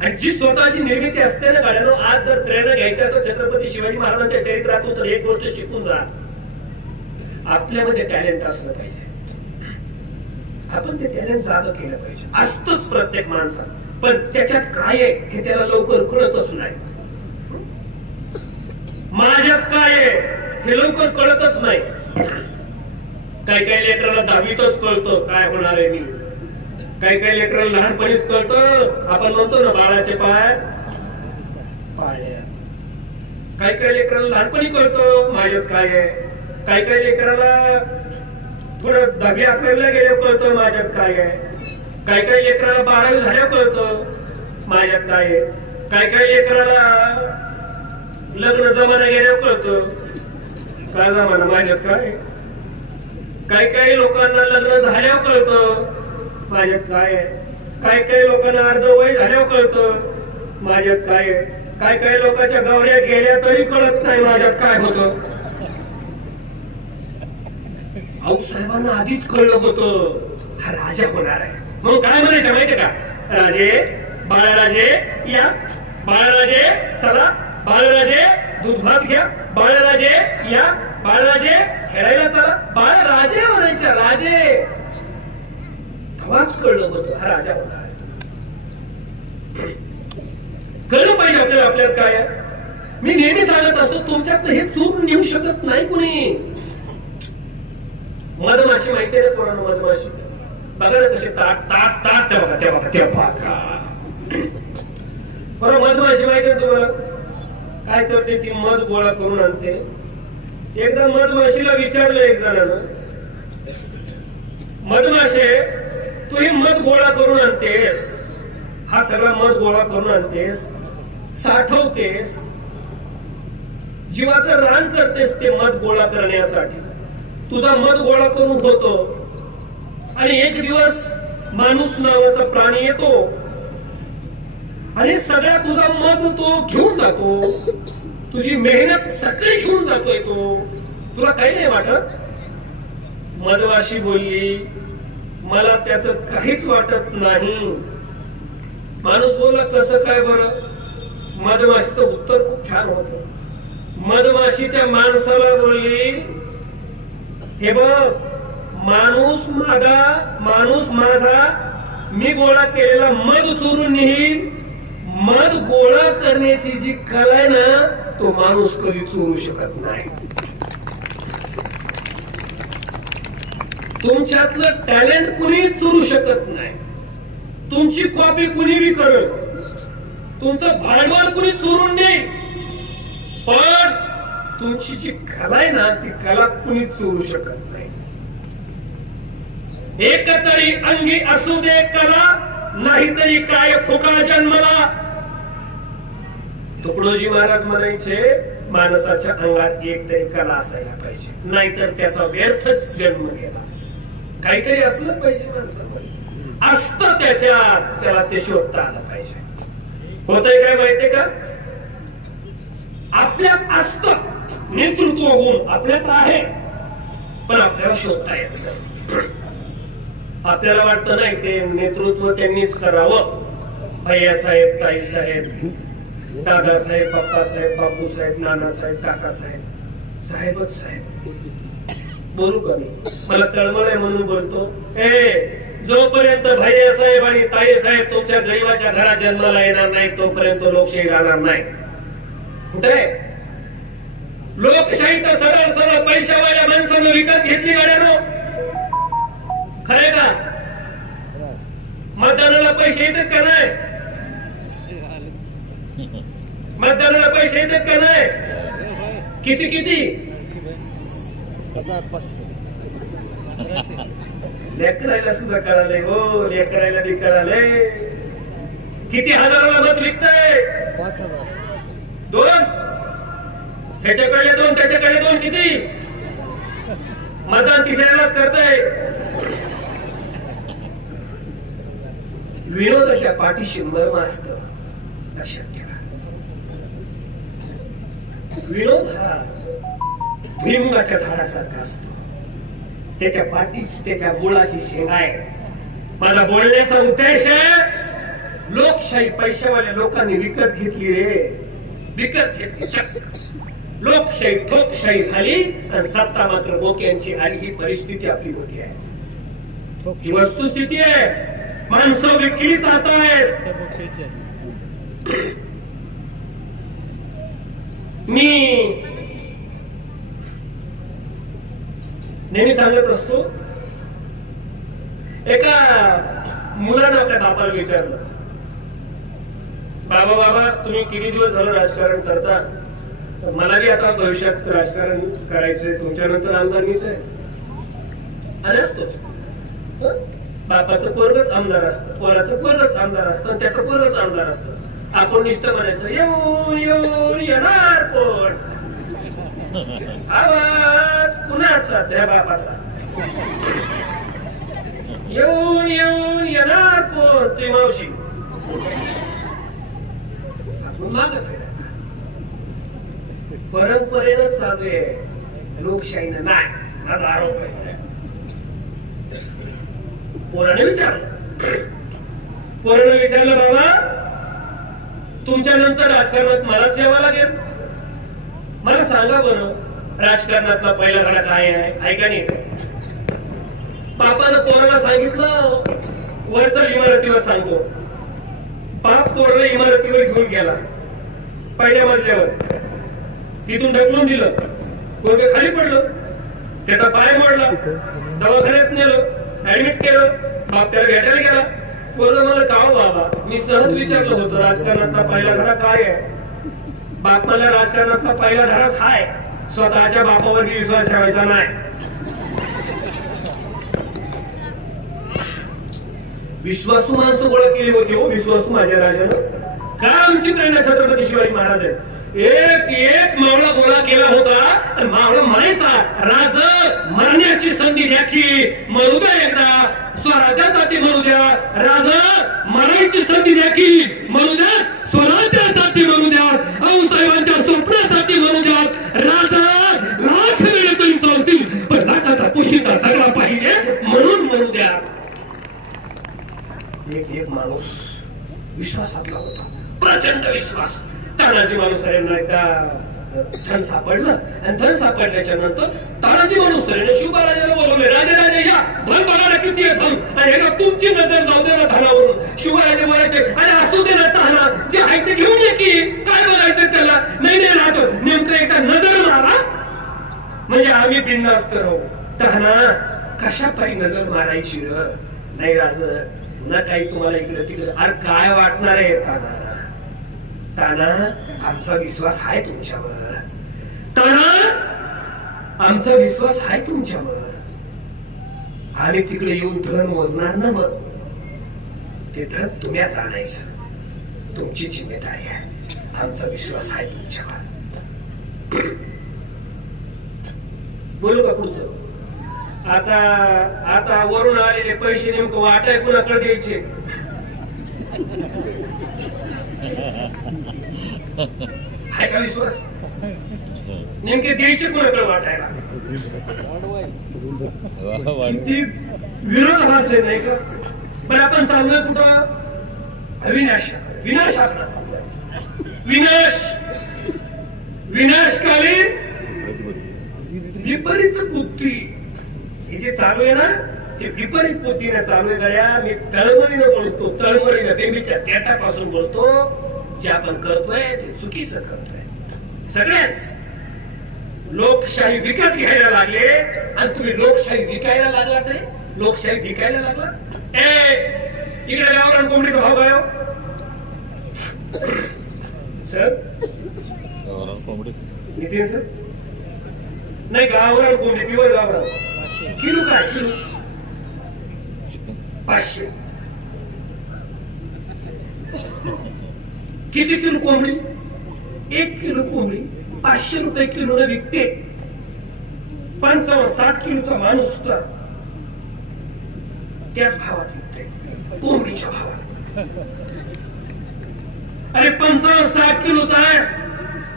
आणि जी स्वतःची निर्मिती असते ना गाड्यानो, आज जर प्रेरणा घ्यायची असेल छत्रपती शिवाजी महाराजांच्या चरित्रातून, तर एक गोष्ट शिकून जा, आपल्यामध्ये टॅलेंट असलं पाहिजे. आपण ते टॅलेंट जागा केलं पाहिजे. असतोच प्रत्येक माणसा, पण त्याच्यात काय आहे हे त्याला लवकर कळतच नाही. माझ्यात काय आहे हे लवकर कळतच नाही. काही काही लेकराला 10वीतच कळतं काय होणार आहे मी. काही काही लेकराला लहानपणीच कळतं. आपण म्हणतो ना बाळाचे पाय पाय. काही काही लेकराला लहानपणी कळतं माझ्यात काय आहे. काही काही लेकराला थोडं 10वी 11वीला गेल्यावर कळतं माझ्यात काय आहे. काही काही लेकराला 12वी झाल्यावर कळतं माझ्यात काय आहे. काही काही लेकराला लग्न जमाना गेल्यावर कळतं काय जमाना माझ्यात काय. काही काही लोकांना लग्न झाल्यावर कळतं माझ्यात काय आहे. काही काही लोकांना अर्ध वय झाल्यावर कळतं माझ्यात काय आहे. काही काही लोकांच्या गौऱ्या गेल्या तरी कळत नाही माझ्यात काय होतं. आऊसाहेबांना आधीच कळलं होतं हा राजा होणार आहे. मग काय म्हणायचं माहितीये का, राजे बाळराजे या, बाळराजे चला, बाळराजे दूध भात घ्या, बाळराजे या, बाळराजे खेळायला चला, बाळराजे म्हणायच्या. राजे तेव्हाच कळलं होतं हा राजा होणार आहे. कळलं पाहिजे आपल्याला आपल्याला काय आहे. मी नेहमी सांगत असतो, तुमच्यातनं हे चूक नेऊ शकत नाही कुणी. मधमाशी माहितीये ना पोरांना, मधमाशी बघा ना कशी ताट ताट ताट, त्या बघा त्या बघा त्या बघा. बरं मधमाशी माहिती आहे तुम्हाला काय करते, ती मध गोळा करून आणते. एकदा मधमाशीला विचारलं एक जणांना, मधमाशे तू ही मध गोळा करून आणतेस, हा सगळा मध गोळा करून आणतेस, साठवतेस, जीवाचं रान करतेस ते मध गोळा करण्यासाठी. तुझा मध गोळा करून होतो आणि एक दिवस माणूस नावाचा प्राणी येतो आणि सगळा तुझा मध तो घेऊन जातो. तुझी मेहनत सगळी घेऊन जातोय तो. तुला काही नाही वाटत. मधमाशी बोलली, मला त्याचं काहीच वाटत नाही. माणूस बोलला, कसं काय बरं. मधमाशीचं उत्तर खूप छान होतं. मधमाशी त्या माणसाला बोलली, हे बघ, माणूस माझा मी गोळा केलेला मध चोरून नेईल. मध गोळा करण्याची जी कला आहे ना, तो माणूस कधी चोरू शकत नाही. तुमच्यातलं टॅलेंट कुणी चोरू शकत नाही. तुमची कॉपी कुणी बी करेल, तुमचं भांडवल कुणी चोरून नेईल, पण तुमची जी कला आहे ना, ती कला कुणी चोरू शकत नाही. एकतरी अंगी असू दे कला, नाहीतरी काय फुका जन्मला. तुकडोजी महाराज म्हणायचे, माणसाच्या अंगात एक तरी कला असायला पाहिजे, नाहीतर त्याचा व्यर्थच जन्म गेला. काहीतरी असलं पाहिजे माणसामध्ये, असतं त्याच्यात, त्याला ते शोधता आलं पाहिजे. होतंय काय माहितीये का, आपल्यात असतं नेतृत्व गुण, आपल्यात आहे, पण आपल्याला शोधता येत नाही. आपल्याला वाटतं नाही ते नेतृत्व त्यांनीच करावं. भैयासाहेब, ताईसाहेब, दादासाहेब, बाप्पासाहेब, बापूसाहेब, नानासाहेब, काकासाहेब, साहेबच साहेब. बोलू का मी, मला तळमळ आहे म्हणून बोलतो. जोपर्यंत भैयासाहेब आणि ताईसाहेब तुमच्या गरीबाच्या घरात जन्माला येणार नाही, तोपर्यंत लोकशाही राहणार नाही. कुठे लोकशाही तर सरळ सरळ पैशावाल्या माणसानं विकत घेतली गाड्यानो. खरे का, मतदानाला पैसे येतात का नाही? मतदानाला पैसे येतात का नाही? किती किती? लेकरायला सुद्धा कळालंय हो, लेकरायला बी कळालंय. किती हजाराला मत विकताय? 2. त्याच्याकडे 2, त्याच्याकडे 2, किती? मतदान तिसऱ्यालाच करताय. विनोदाच्या पाठीशी मर्म असतं, लक्षात ठेवा. विनोद हा भुईमुगाच्या झाडासारखा असतो, त्याच्या पाठीस त्याच्या मुळाशी शेंगा आहे. माझा बोलण्याचा उद्देश आहे, लोकशाही पैशावाल्या लोकांनी विकत घेतली रे, विकत घेतली. चक्क लोकशाही ठोकशाही झाली आणि सत्ता मात्र बोक्यांची आली. ही परिस्थिती आपली होती आहे, ही वस्तुस्थिती आहे. माणसं विकली जात आहेत. मी नेहमी सांगत असतो, एका मुलानं आपल्या बापाला विचारलं, बाबा बाबा तुम्ही किती दिवस झालं राजकारण करता? मला बी आता भविष्यात राजकारण करायचंय, तुमच्या नंतर आमदार मीच आहे. आणि असतोच, बापाचं पोरगच आमदार असतं, पोराचं पोरगच आमदार असतं, त्याचं पोरगच आमदार असतं. आपण नुसतं म्हणायचं येऊन येऊन येणार कोण? आवाज कुणाचा? त्या बापाचा. येऊन येऊन येणार कोण? ते मावशी. माग परंपरेनं चालू आहे, लोकशाहीनं नाही. माझा आरोप आहे. पोराने विचारलं, बाबा तुमच्या नंतर राजकारणात मलाच यावं लागेल, मला सांगा बरं राजकारणातला पहिला धडा काय आहे? ऐका नाही. बापानं पोराला सांगितलं, वरचा इमारतीवर सांगतो. बाप पोराला इमारतीवर घेऊन गेला, पहिल्या मजल्यावर. तिथून ढकलून दिलं, पोरगं खाली पडलं, त्याचा पाय मोडला, दवाखान्यात नेलं, ऍडमिट केलं. बाप त्याला भेटायला गेला. पोरगं मला का बाबा, मी सहज विचारलं होतं राजकारणातला पहिला धडा काय आहे? बाप मला राजकारणातला पहिला धडाच हाय, स्वतःच्या बापावर विश्वास ठेवायचा नाही. विश्वासू माणसं गोळा केली होती हो, विश्वासू माझ्या राजानं. का आमची प्रेरणा छत्रपती शिवाजी महाराज आहेत. एक एक मावळा गोळा केला होता आणि मावळा म्हणायचा, राज मरण्याची संधी द्या की मरू द्या, एकदा स्वराज्यासाठी मरू द्या. राज मरायची संधी द्या की मरू द्या, स्वराज्यासाठी मरू द्या, आऊसाहेबांच्या स्वप्नासाठी मरू द्या. राज लाख वेळ तरी चालतील, पण लाखाचा पोशिंदा जगला पाहिजे म्हणून मरू द्या. एक माणूस विश्वासातला होता, प्रचंड विश्वास. तानाजी मालुसरेंना एकदा धन सापडलं आणि धन सापडल्याच्या नंतर तानाजी मालुसरेने शिवराजाला बोलवले, राजे राजे या, धन बघायला किती आहे धन, आणि एकदा तुमची नजर जाऊ दे ना धनावरून. शिवराजे म्हणायचे, आणि असू दे ना ताना, जे आहे ते घेऊन ये की, काय बघायचं त्याला? नाही नाही राहतो, नेमकं एकदा नजर मारा म्हणजे आम्ही बिनधास्त राहू. ताना कशा पायी नजर मारायची र? नाही राज ना, काही तुम्हाला इकडे तिकडे. अरे काय वाटणार आहे ताना? ताना आमचा विश्वास आहे तुमच्यावर, ताना आमचा विश्वास आहे तुमच्यावर. आम्ही तिकडे येऊन धन मोजणार ना, मग ते धन तुम्हीच आणायचं, तुमची जिम्मेदारी आहे. आमचा विश्वास आहे तुमच्यावर. बोलू का पुढचं? आता वरून आलेले पैसे नेमकं वाटाय कुणाकडे द्यायचे? आहे का विश्वास? नेमके द्यायचे कुणाकडे वाटायला? किती विरोधाभास आहे नाही का? पण आपण चाललोय कुठं? अविनाशाकडे, विनाशाकडे चाललोय. विनाशकाली विपरीत बुद्धी. हे जे चालू आहे ना, ते विपरीत बुद्धीने चालू आहे. गड्या मी तळमळीनं बोलतो, तळमळीनं बेंबीच्या देठापासून बोलतो. जे आपण करतोय ते चुकीचं करतोय. सगळ्याच लोकशाही विकत घ्यायला लागले आणि तुम्ही लोकशाही विकायला लागला. तरी लोकशाही विकायला लागला. इकडे गावरान कोंबडीचा भाव काय हो? सर कोंबडी नितीन सर, नाही गावरान कोंबडी प्युअर गावरान किलो काय? किलो 500. किती किलो कोंबडी? 1 किलो कोंबडी 500 रुपये किलो न विकते. 55-60 किलोचा माणूस सुद्धा त्याच भावात विकते, कोंबडीच्या भावात. अरे 55-60 किलोचा आहे,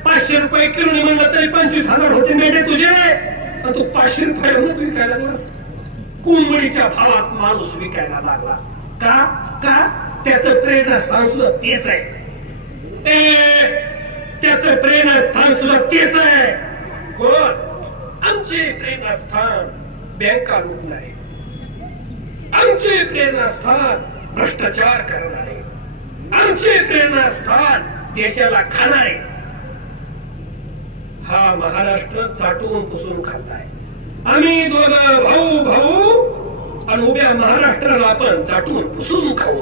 500 रुपये किलो म्हणलं तरी 25,000 होते मेंढे तुझे, आणि तू 500 रुपये विकायला लागलास. कोंबडीच्या भावात माणूस विकायला लागला. का? का? त्याचं प्रेरणास्थान सुद्धा तेच आहे. त्याचं प्रेरणास्थान सुद्धा तेच आहे. कोण? आमचे प्रेरणास्थान बँका लुटणारे, आमचे प्रेरणास्थान भ्रष्टाचार करणारे, आमचे प्रेरणास्थान देशाला खाणारे. हा महाराष्ट्र चाटून पुसून खाल्लाय. आम्ही दोघं भाऊ भाऊ आणि उभ्या महाराष्ट्राला आपण चाटून पुसून खाऊ.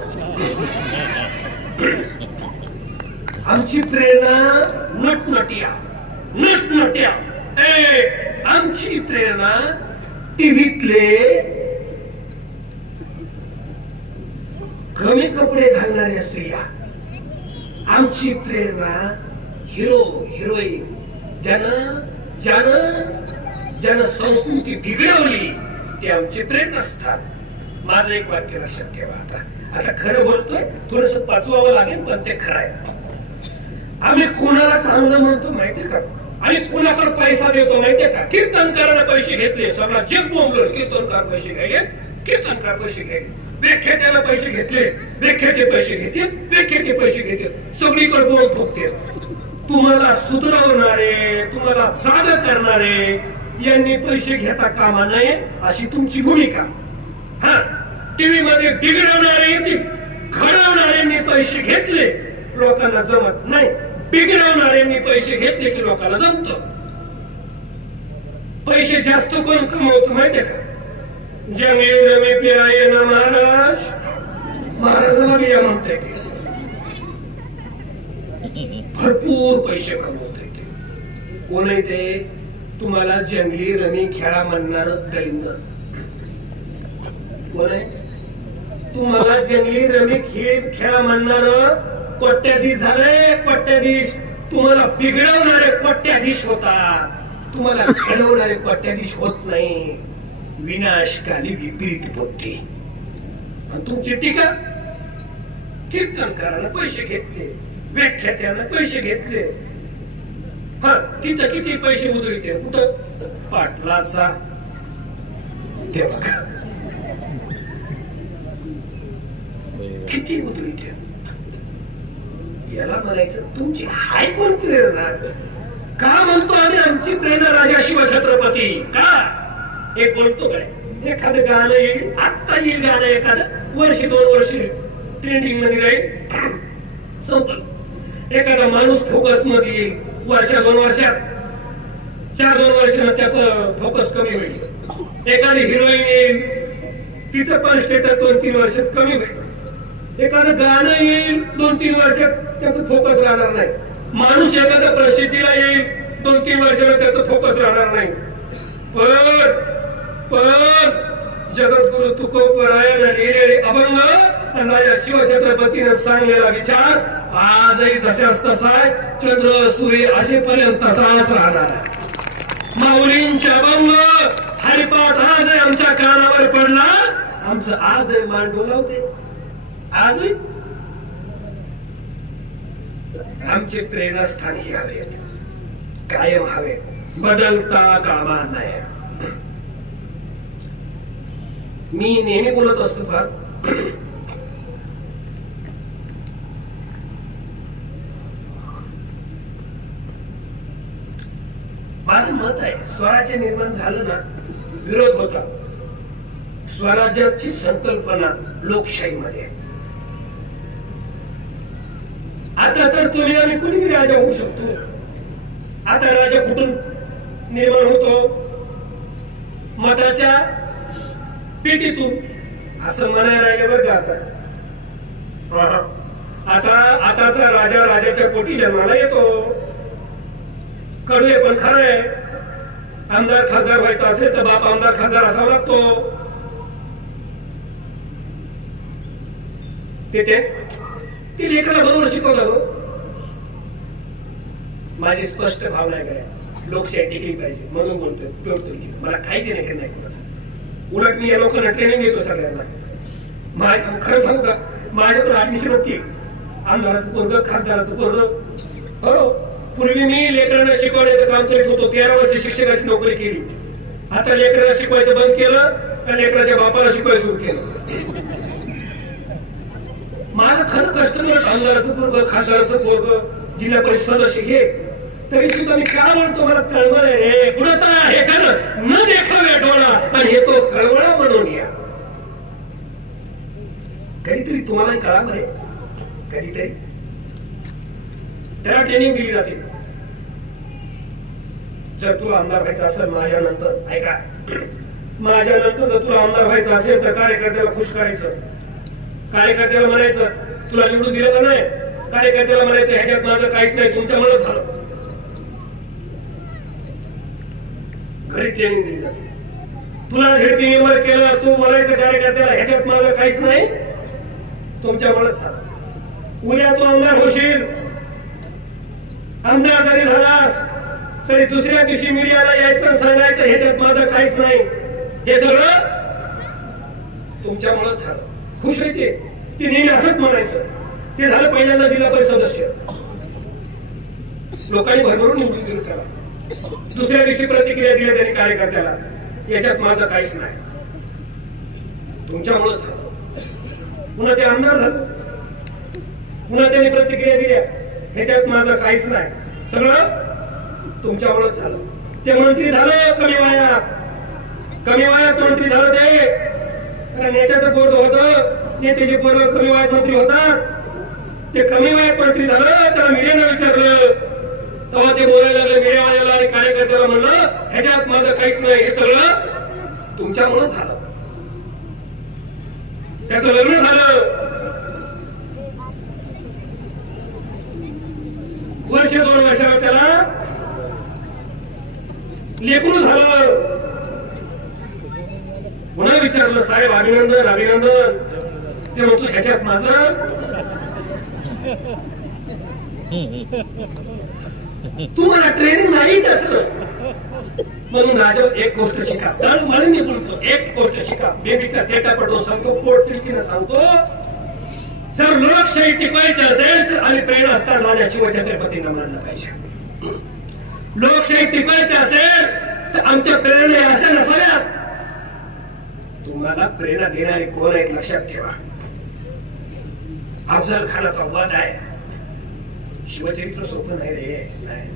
आमची प्रेरणा नटनट्या नटनट्या. आमची प्रेरणा टीव्हीतले कमी कपडे घालणाऱ्या स्त्रिया. आमची प्रेरणा हिरो हिरोईन ज्यानं संस्कृती बिघडवली ते आमची प्रेरणा असतात. माझं एक वाक्य लक्षात ठेवा. आता खरं बोलतोय, थोडस पचवावं लागेल, पण ते खरं आहे. आम्ही कोणाला चांगलं म्हणतो माहितीये का, आणि कोणाकडे पैसा देतो माहितीये का? कीर्तनकाराने पैसे घेतले, सगळा जग बोंबलं. कीर्तनकार पैसे घ्यायले, कीर्तनकार पैसे घ्यायले, व्याख्यात्याला पैसे घेतले, व्याख्याते पैसे घेतील, व्याख्याते पैसे घेतील, सगळीकडे बोल ठोकते. तुम्हाला सुधरवणारे, तुम्हाला जाग करणारे यांनी पैसे घेता कामा नये, अशी तुमची भूमिका. हा, टीव्ही मध्ये बिघडवणारे, घडवणाऱ्यांनी पैसे घेतले, लोकांना जमत नाही. बिघडवणाऱ्यांनी पैसे घेतले की लोकांना जमत. पैसे जास्त कोण कमवत माहितीये का? जंगली रवी पिराये ना महाराज, महाराजाला मी म्हणते की भरपूर पैसे कमवते. कोण आहे ते? तुम्हाला जंगली रमी खेळा म्हणणार दैंद. कोण आहे? तुम्हाला जंगली रमी खेळा म्हणणार कोट्याधीश झाले. कोट्याधीश तुम्हाला बिघडवणारे कोट्याधीश होतात, तुम्हाला घडवणारे कोट्याधीश होत नाही. विनाशकाली विपरीत बुद्धी. आणि तुमची टीका? कीर्तनकारानं पैसे घेतले, व्याख्यात्यानं पैसे घेतले. हा, तिथं किती पैसे उधळीते? कुठं? पाटलाचा ते बघा किती उधळीते. याला म्हणायचं तुमची हाय कोण प्रेरणा? का म्हणतो आम्ही आमची प्रेरणा राजा शिवछत्रपती? का? एक बोलतो काय, एखादं गाणं येईल, आत्ता येईल गाणं, एखादं वर्ष 2 वर्ष ट्रेंडिंग मध्ये राहील, संपलं. एखादा माणूस फोकस मध्ये येईल, 1-2 वर्षात, 4-2 वर्षात त्याचं फोकस कमी होईल. एखादी हिरोईन येईल, तिचं पण स्टेटस 2-3 वर्षात कमी होईल. एखादं गाणं येईल, 2-3 वर्षात त्याचं फोकस राहणार नाही. माणूस एखाद्या प्रसिद्धीला येईल, 2-3 वर्षाला त्याचं फोकस राहणार नाही. पण जगद्गुरु तुकोबरायानं लिहिलेले अभंग आणि राजा शिवछत्रपतीनं सांगलेला विचार आजही जशाच तसाय, चंद्र सूर्य असेपर्यंत तसाच राहणार आहे. माऊलींचे अभंग हरिपाठ आजही आमच्या कानावर पडला, आमचं आजही मान डोलावते. आजही आमचे प्रेरणास्थान ही हवेत, कायम हवेत, बदलता कामा नये. मी नेहमी बोलत असतो फार, माझं मत आहे स्वराज्य निर्माण झालं ना, विरोध होता. स्वराज्याची संकल्पना लोकशाहीमध्ये. आता तर तुम्ही आणि कुणीही राजा होऊ शकतो. आता राजा कुठून निर्माण होतो? मताच्या पेटीतून, असं म्हणायला राहिले बरं का. आता आताचा राजा राजाच्या पोटी जन्माला येतो. कडू आहे पण खरं आहे. आमदार खासदार व्हायचा असेल तर बाप आमदार खासदार असावा लागतो. ते लेकराला बरोबर शिकवलं. माझी स्पष्ट भावना आहे काय, लोकशाही टिकली पाहिजे म्हणून बोलतोय. मला काही देणे नाही कोणाचं. उलट मी या लोकांना ट्रेनिंग देतो सगळ्यांना. खरं सांगू का, माझ्याकडे ऍडमिशन होती आमदाराचं पोरग खासदाराचं पोरग. हो, पूर्वी मी लेकरांना शिकवण्याचं काम करीत होतो. 13 वर्ष शिक्षकाची नोकरी केली. आता लेकरांना शिकवायचं बंद केलं आणि लेकराच्या बापाला शिकवायला सुरू केलं. माझं खरं कस्टमर आमदाराचं पोरग खासदाराचं पोरग जिल्हा परिषद सदस्य हे तरी सुद्धा मी काय म्हणतो, मला तळमळ आहे. गुणता हे खरं न देखावे डोळा आणि हे तो कळवळा म्हणून या. कधीतरी तुम्हालाही कळा मध्ये कधीतरी त्याला ट्रेनिंग दिली जाते. जर तुला आमदार व्हायचं असेल माझ्यानंतर, ऐका, माझ्यानंतर जर तुला आमदार व्हायचं असेल तर कार्यकर्त्याला खुश करायचं. कार्यकर्त्याला म्हणायचं तुला निवडून दिलं का नाही. कार्यकर्त्याला म्हणायचं ह्याच्यात माझं काहीच नाही, तुमच्यामुळे झालं. घरी ट्रेनिंग दिली जाते. तुला झेडपी मेंबर केलं, तू म्हणायचं कार्यकर्त्याला ह्याच्यात माझं काहीच नाही, तुमच्यामुळेच झालं. उद्या तू आमदार होशील. आमदार जरी झालास तरी दुसऱ्या दिवशी मीडियाला यायचं सांगायचं ह्याच्यात माझं काहीच नाही. हे सगळं तुमच्यामुळेच झालं. खुश होते ते नेहमी असंच म्हणायचं. ते झालं पहिल्यांदा जिल्हा परिषद सदस्य. लोकांनी भरभरून निवडून दिलं त्याला. दुसऱ्या दिवशी प्रतिक्रिया दिल्या त्यांनी कार्यकर्त्याला, याच्यात माझं काहीच नाही, तुमच्यामुळेच झालं. पुन्हा ते आमदार झालं. पुन्हा त्यांनी प्रतिक्रिया दिल्या, ह्याच्यात माझं काहीच नाही, सगळं तुमच्यामुळेच झालं. ते मंत्री झालं कमी वयात मंत्री झालं. ते नेत्याचं पोरग होतं, नेत्याचे पोरग कमी वयात मंत्री होतात. ते कमी वयात मंत्री झालं. त्याला मीडियानं विचारलं तेव्हा ते बोलायला लागलं मीडियावाल्याला आणि कार्यकर्त्याला. म्हणलं ह्याच्यात माझं काहीच नाही, हे सगळं तुमच्यामुळेच झालं. त्याचं लग्न झालं. वर्ष 2 वर्षाला त्याला लेकरू झालं. पुन्हा विचारलं साहेब अभिनंदन. ते म्हणतो ह्याच्यात माझं, तुम्हाला ट्रेनिंग नाही त्याच. म्हणून राजा एक गोष्ट शिका. तर म्हणून मी बोलतो एक गोष्ट शिका. बेबीचा डेटा पडतो सांगतो, पोटतिडकीनं सांगतो. जर लोकशाही टिकवायची असेल तर आम्ही प्रेरणा असतात राजा शिवछत्रपतींना मानलं पाहिजे. लोकशाही टिकवायची असेल तर आमच्या प्रेरणा अशा नसाव्यात. तुम्हाला प्रेरणा देणारे कोण आहेत लक्षात ठेवा. अफजल खानाचा वध आहे. शिवचरित्र सोपं नाही रे. नाही,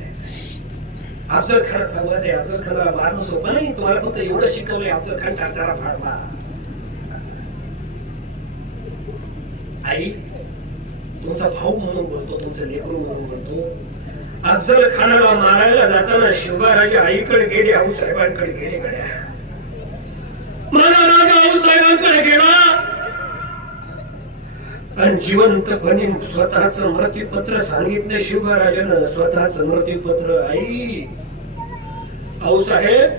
अफजल खानाचा वध आहे. अफजल खानाला मारणं सोपं नाही. तुम्हाला फक्त एवढं शिकवलंय, अफजल खान टाकणारा फाडला. आई तुमचा भाऊ म्हणून बोलतो, तुमचं लेकरू म्हणून बोलतो. अफजल खानाला मारायला जाताना शिवराजे आईकडे गेले, आऊसाहेबांकडे गेले. गड्या माझा राजा आऊसाहेबांकडे गेला आणि जिवंतपणे स्वतःचं मृत्यूपत्र सांगितलं. शिवराजानं स्वतःचं मृत्यूपत्र. आई आऊसाहेब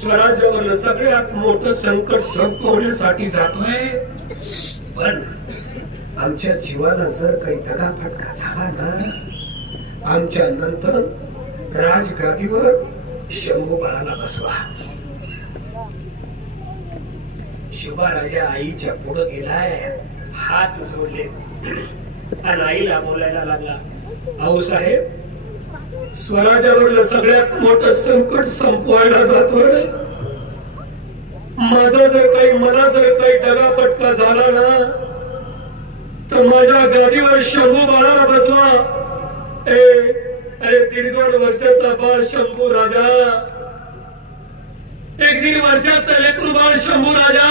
स्वराज्यावर सगळ्यात मोठं संकट संपवण्यासाठी जातोय, पण आमच्या जीवाला जर काही दगाफटका झाला ना, आमच्या नंतर राजगादीवर शंभू बाळाला बसवा. शिवराजा आईच्या पुढे गेलाय, हात जोडले आणि आईला बोलायला लागला, आऊसाहेब स्वराज्यावरलं सगळ्यात मोठं संकट संपवायला जातोय. मला जर काही दगाफटका झाला ना तर माझ्या गादीवर शंभू बाळाला बसवा. अरे 1.5 वर्षाचा बाळ शंभू राजा, 1.5 वर्षाचा लेकरू बाळ शंभू राजा.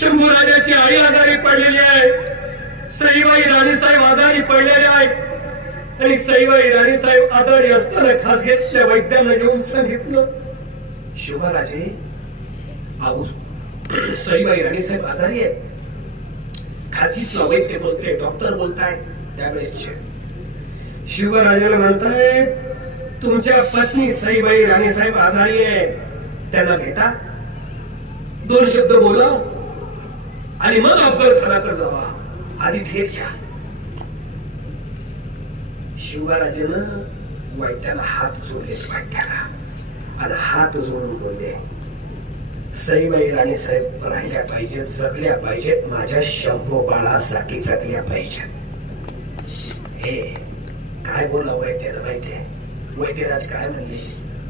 शंभू राजाची आई आजारी पडलेली आहे. सईबाई राणीसाहेब आजारी पडलेले आहेत आणि सईबाई राणीसाहेब आजारी असताना खासगीतल्या वैद्यानं येऊन सांगितलं, शिवराजे सईबाई राणीसाहेब आजारी आहेत. खाजगीतला वैद्य बोलते, डॉक्टर बोलताय. त्यावेळेस शिवराजाला म्हणताय तुमच्या पत्नी सईबाई राणीसाहेब आजारी आहे, त्यांना भेटा, 2 शब्द बोला आणि मग अफजल खानाकडे जावा, आधी भेट घ्या. शिवराजानं वैद्याला हात जोडले, वैद्याला, आणि हात जोडून बोलले सईबाई राणीसाहेब राहिल्या पाहिजेत, जगल्या पाहिजेत, माझ्या शंभू बाळासाठी जगल्या पाहिजेत. हे काय बोला वैद्याला माहितीये? वैद्यराज काय म्हणले?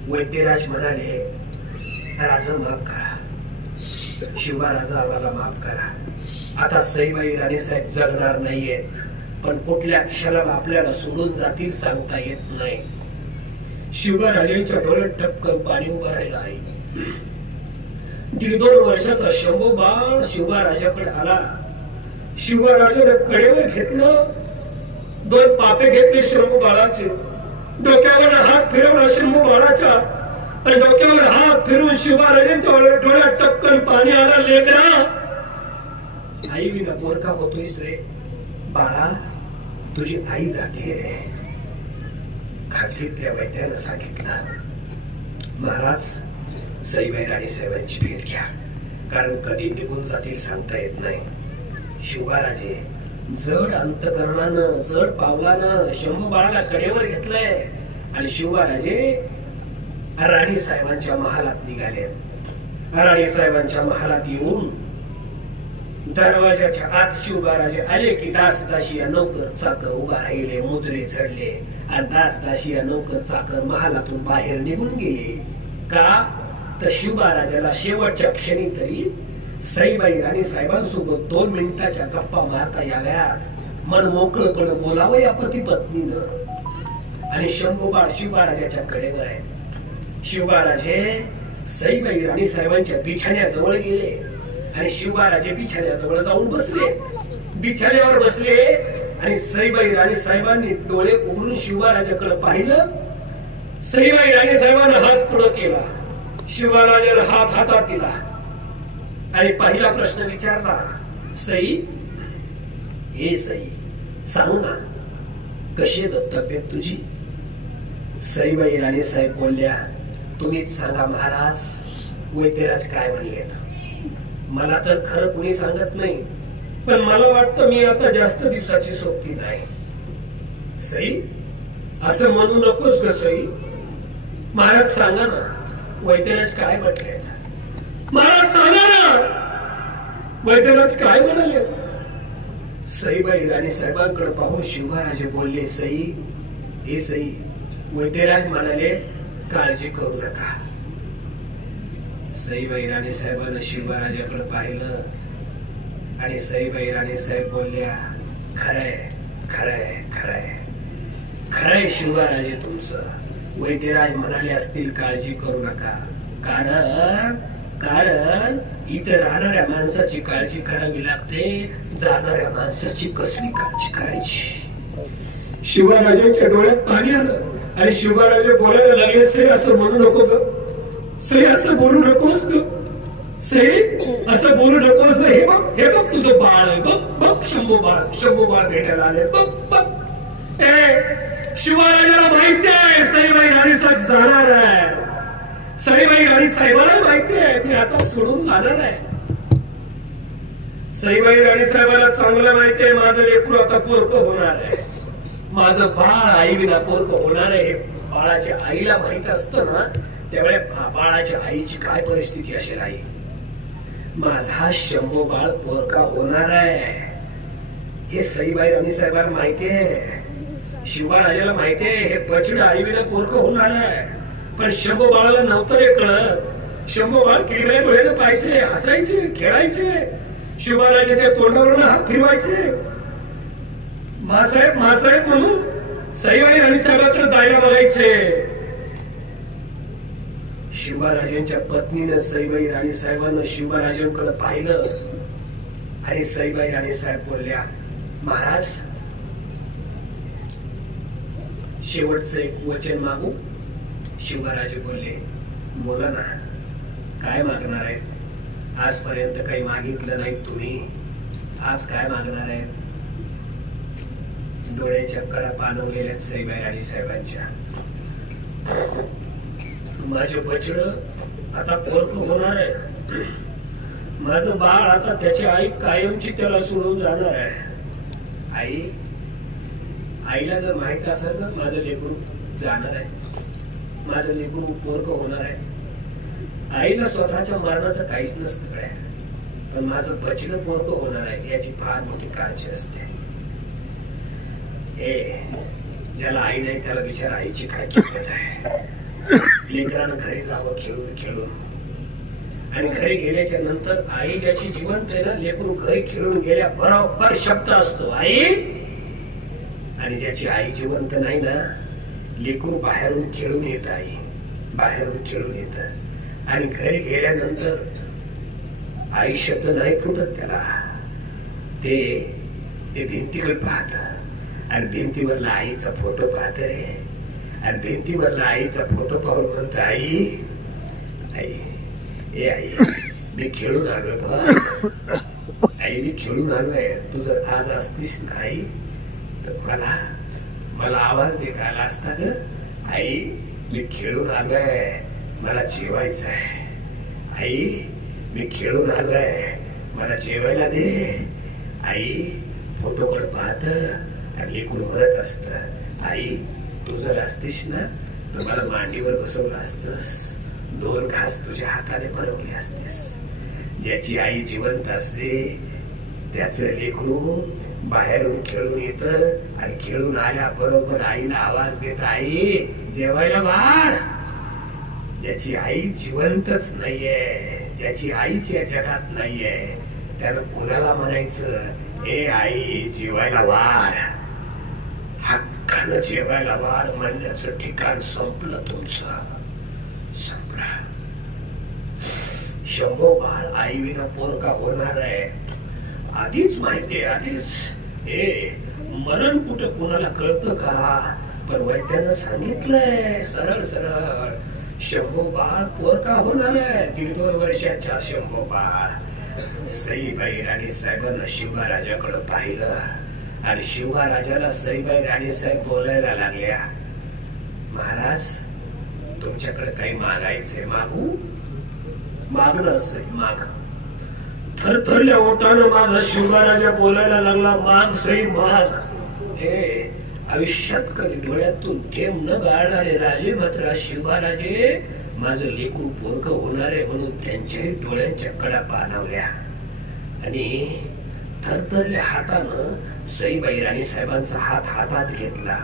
वैद्यराज म्हणाले राजा माफ करा, शिवराजा आम्हाला माफ करा, आता सईबाई राणीसाहेब जगणार नाहीये, पण कुठल्या क्षणाला आपल्याला सोडून जातील सांगता येत नाही. शिवराजांच्या डोळ्यात टपकन पाणी उभं राहिलं आहे. 1.5 वर्षाचा शंभू बाळ शिवराजाकडे आला. शिवराजाने कडेवर घेतलं, 2 पापे घेतले शंभू बाळाचे, डोक्यावर हात फिरवला शंभू बाळाच्या, आणि डोक्यावर हात फिरवून शिवराजांच्या डोळ्यात टपकन पाणी आलं. लेकरा, आई विना पोरका होतोयस रे बाळा, तुझी आई जाते रे. खाजगीतल्या वैद्यानं सांगितलं महाराज सईबाई राणीसाहेबांची भेट घ्या, कारण कधी निघून जातील सांगता येत नाही. शिवराजे जड अंतकरणानं, जड पावलानं शंभू बाळाला कडेवर घेतलंय आणि शिवराजे राणी साहेबांच्या महालात निघाले. राणी साहेबांच्या महालात येऊन दरवाजाच्या आत शिवराजे आले की दास दासिया नौकर चाकर उभा राहिले, मुजरे चढले, आणि दास दासिया नौकर चाकर महालातून बाहेर निघून गेले. का तर शिवराजाला शेवटच्या क्षणी तरी सईबाई राणी साहेबांसोबत 2 मिनिटाच्या गप्पा मारता याव्यात, मन मोकळपणे बोलावं या पती पत्नीनं. आणि शंभूबाळ शिवराजाच्या कडेवर आहे. शिवराजे सईबाई राणी साहेबांच्या बिछाण्याजवळ गेले आणि शिवराजे बिछाण्याजवळ जाऊन बसले. बिछाण्यावर बसले आणि सईबाई राणी साहेबांनी डोळे उघडून शिवराजाकडे पाहिलं. सईबाई राणी साहेबांना हात पुढे केला, शिवराजाला हात हातात दिला आणि पहिला प्रश्न विचारला, सई, हे सई, सांग ना कशी तब्येत तुझी? सईबाई राणी साहेब बोलल्या, तुम्हीच सांगा महाराज, वैद्यराज काय म्हणलेत? मला तर खरं कुणी सांगत नाही, पण मला वाटतं मी आता जास्त दिवसाची सोबती नाही. सई, असं म्हणू नकोस ग सई, महाराज सांगा ना वैद्यराज काय म्हटलेत? महाराज सांगा ना वैद्यराज काय म्हणाले? सईबाई राणी साहेबांकडे पाहून शिवराजे बोलले, सई, हे सई, वैद्यराज म्हणाले काळजी करू नका. सईबाई राणी साहेबांना शिवराजाकडे पाहिलं आणि सईबाई राणी साहेब बोलल्या, खरंय खरंय खरंय खरंय शिवराजे तुमचं, वैद्यराज म्हणाले असतील काळजी करू नका, कारण इथे राहणाऱ्या माणसाची काळजी करावी लागते, जाणाऱ्या माणसाची कसली काळजी करायची. शिवराजांच्या डोळ्यात पाणी आलं आणि शिवराजे बोलायला लागले, सई असं म्हणू नको ग, सई असं बोलू नकोस ग, सई असं बोलू नकोस, हे बघ तुझं बाळ आहे, बघ बघ शंभू बाळ भेटायला आले, बघ बघ. शिवराजाला माहिती आहे सईबाई राणी साहेब जाणार आहे, सईबाई राणी साहेबांना माहिती आहे मी आता सोडून जाणार आहे. सईबाई राणी साहेबांना चांगलं माहिती आहे माझं लेकरू आता पोरकं होणार आहे, माझं बाळ आई विना पोरकं होणार आहे. बाळाच्या आईला माहित असतं ना, त्यावेळे बाळाच्या आईची काय परिस्थिती असेल, आई माझा शंभू बाळ पोरका होणार आहे हे सईबाई राणी साहेबांना माहिती आहे. शिवराजाला माहिती आहे हे बछडं आई विना पोरकं होणार आहे, पण शंभू बाळाला नव्हतं रे कळत. शंभू बाळ किडल्या डोळ्यानं पाहायचे, हसायचे, खेळायचे, शिवराजाच्या तोंडावरून हात फिरवायचे, मासाहेब म्हणून सईबाई राणी साहेबांकडे जायला बघायचे. शिवराजांच्या पत्नीनं सईबाई राणी साहेबांना शिवराजांकडे पाहिलं आणि सईबाई राणी साहेब बोलल्या, महाराज शेवटचं एक वचन मागू. शिवराजे बोलले, बोला ना काय मागणार आहे? आजपर्यंत काही मागितलं नाही तुम्ही, आज काय मागणार आहे? डोळ्याच्या कडा पाणवलेल्या सईबाई राणी साहेबांच्या. माझं बछड आता पोरक होणार आहे. माझं बाळ आता त्याची आई कायमची त्याला सोडून जाणार आहे. आईला जर माहित असेल ना माझं लेकरू जाणार आहे, माझं लेकरू पोरक होणार आहे, आईला स्वतःच्या मरणाचं काहीच नसतं काय, पण माझं बछड पोरक होणार आहे याची फार मोठी काळजी असते. ज्याला आई नाही त्याला बिचारा आईची काय किंमत आहे. लेकरानं घरी जावं खेळून खेळून, आणि घरी गेल्याच्या नंतर आई ज्याची जिवंत आहे ना, लेकरू घरी खेळून गेल्या बरोबर शब्द असतो आई. आणि ज्याची आई जिवंत नाही ना, लेकरू बाहेरून खेळून येत, आई बाहेरून खेळून येत, आणि घरी गेल्यानंतर आई शब्द नाही फुटत त्याला. ते भिंतीकडे पाहत, आणि भिंतीवरला आईचा फोटो पाहत रे, आणि भिंतीवरला आईचा फोटो पाहून म्हणत आई आई ए आई मी खेळून आलोय बघ, आई मी खेळून आलोय. तू जर आज असतीस ना आई तर मला आवाज देता आला असता ग. आई मी खेळून आलोय, मला जेवायचं आहे. आई मी खेळून आलोय, मला जेवायला दे. आई फोटोकडे पाहत आणि लेकरू म्हणत असत आई तू जर असतीस ना तर मला मांडीवर बसवलं असतस, 2 घास तुझ्या हाताने भरवले असतेस. ज्याची आई जिवंत असते त्याच लेकरू बाहेरून खेळून येत, आणि खेळून आल्याबरोबर आईला आवाज देत आई जेवायला वाढ. ज्याची आई जिवंतच नाहीये, ज्याची आईच या जगात नाहीये, त्यानं कुणाला म्हणायचं ए आई जेवायला वाढ. हक्कानं जेवायला वाढ म्हणण्याचं ठिकाण संपलं तुमचं, संपला. शंभो बाळ आई विना पोरका होणार आहे आधीच माहितीये, आधीच. मरण कुठं कुणाला कळतं का? पण वैद्यानं सांगितलंय सरळ सरळ शंभो बाळ पोरका होणार आहे. 1.5-2 वर्षाचा शंभो बाळ. सईबाई राणी साहेबांना शिवराजाकडे पाहिलं, आणि शिवराजाला सईबाई राणी साहेब बोलायला लागल्या, महाराज तुमच्याकडे काही मागायचे मागू? मागणं सई माग. थरथरल्या ओठानं माझा शिवराजा बोलायला लागला, माग सई माग. आयुष्यात कधी डोळ्यातून थेंब न गाळणारे राजे मात्र शिवराजे माझं लेकरू पोरक होणार आहे म्हणून त्यांच्याही डोळ्यांच्या कडा पाणावल्या, आणि थरथरल्या हातानं सईबाई राणी साहेबांचा हात हातात घेतला,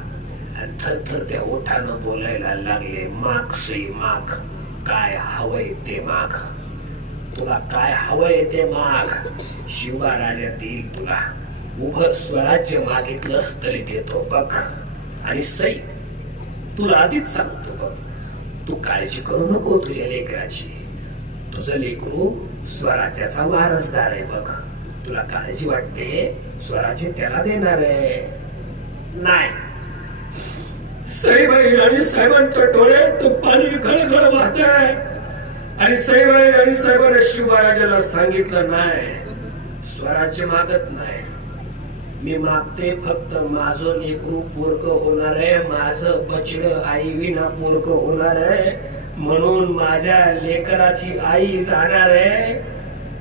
आणि थरथर त्या ओठानं बोलायला लागले, माग सई माग. काय हवंय ते माग, तुला काय हवंय ते माग. शिवराजा देईल तुला. उभं स्वराज्य मागितलंस तरी देतो बघ. आणि सई तुला आधीच सांगतो बघ, तू काळजी करू नको तुझ्या लेकराची. तुझं लेकरू स्वराज्याचा वारसदार आहे बघ. तुला काळजी वाटते, स्वराज्य त्याला देणार आहे. नाही. सईबाई राणी साहेबांच्या डोळ्यात पाणी घळघळ वाहत आहे, आणि सईबाई राणी साहेबांना शिवराजाला सांगितलं नाही स्वराज्य मागत नाही, मी मागते फक्त माझं लेकरू पोरक होणार आहे, माझं बछड आई विना पोरक होणार आहे, म्हणून माझ्या लेकराची आई जाणार आहे.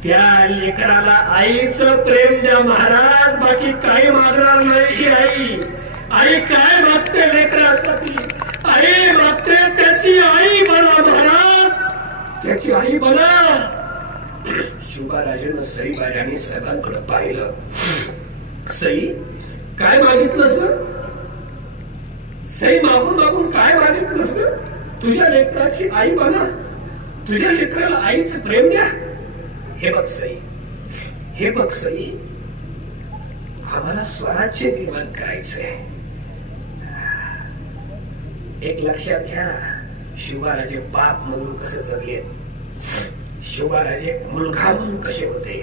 त्या लेकराला आईचं प्रेम द्या महाराज, बाकी काही मागणार नाही. ही आई काय मागते लेकरासाठी? आई मागते त्याची आई बना महाराज, त्याची आई बना. शिवराजानं सईबाई राणी साहेबांकडे पाहिलं. सई काय मागितलंस ग? सई मागून मागून काय मागितलंस ग? तुझ्या लेकराची आई बना, तुझ्या लेकराला आईचं प्रेम द्या. हे बघ सई, हे बघ सई, आम्हाला स्वराज्य निर्माण करायचंय. एक लक्षात घ्या, शिवराजे बाप म्हणून कसे जगले, शिवराजे मुलगा म्हणून कसे होते,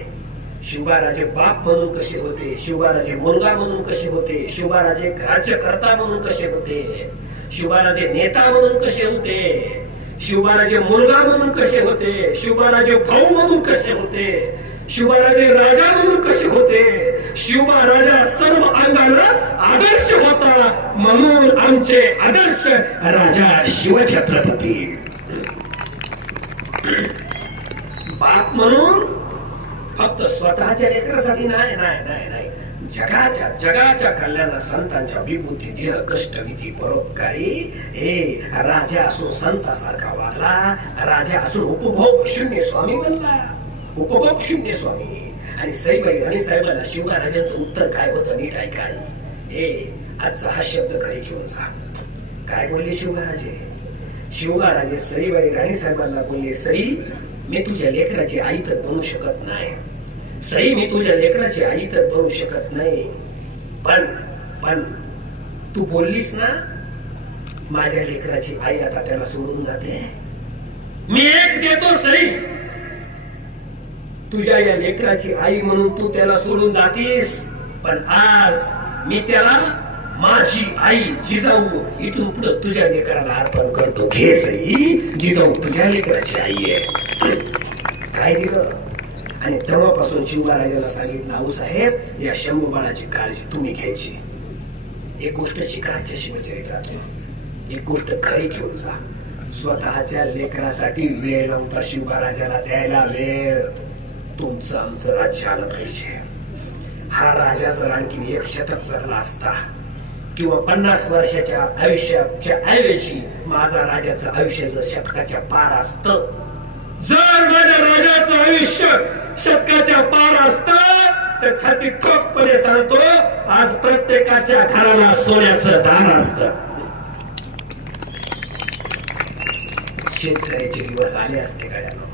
शिवराजे बाप म्हणून कसे होते, शिवराजे मुलगा म्हणून कसे होते, शिवराजे राज्यकर्ता म्हणून कसे होते, शिवराजे नेता म्हणून कसे होते, शिवबाराजे मुलगा म्हणून कसे होते, शिवबाराजे भाऊ म्हणून कसे होते, शिवबाराजे राजा म्हणून कसे होते. शिवबा राजा सर्व अंगाला आदर्श होता, म्हणून आमचे आदर्श राजा शिवछत्रपती. बाप म्हणून फक्त स्वतःच्या लेकरासाठी नाही नाही नाही नाही, जगाच्या कल्याणा संतांच्या विभूती देह कष्ट विधी परोपकारी. हे राजा असून संतासारखा वागला, राजा असून उपभोग शून्य स्वामी बनला, उपभोग शून्य स्वामी. आणि सईबाई राणी साहेबांना शिवबा राजांचं उत्तर काय होतं नीट ऐकाय. हे आजचा हा शब्द खरी घेऊन सांग. काय बोलले शिवबाराजे? शिवबाराजे सईबाई राणी साहेबांना बोलले, सई मी तुझ्या लेकराची आई तर बनू शकत नाही, सई मी तुझ्या लेकराची आई तर बनू शकत नाही, पण तू बोललीस ना माझ्या लेकराची आई आता त्याला सोडून जाते, मी एक देतो सई, तुझ्या या लेकराची आई म्हणून तू त्याला सोडून जातीस, पण आज मी त्याला माझी आई जिजाऊ इथून पुढे तुझ्या लेकराला अर्पण करतो. घे सई, जिजाऊ तुझ्या लेकराची आई आहे. काय दिलं? आणि तेव्हापासून शिवबाराजाला सांगितलं, आऊसाहेब या शंभू बाळाची काळजी तुम्ही घ्यायची. एक गोष्ट शिकायच्या शिवचरित्रातून, एक गोष्ट खरी घेऊन जा. स्वतःच्या लेकरासाठी वेळ नव्हता शिवबाराजाला द्यायला वेळ. तुमचं आमचं राज्य आलं पाहिजे. हा राजा जर आणखी 1 शतक जगला असता किंवा 50 वर्षाच्या आयुष्याच्या ऐवजी माझा राजाचं आयुष्य जर शतकाच्या पार असत, जर माझ्या राजाचं आयुष्य शतकाच्या पार असत, तर छाती ठोकपणे सांगतो आज प्रत्येकाच्या घराला सोन्याचं दार असत. शेतकऱ्याचे दिवस आले असते गड्यानो.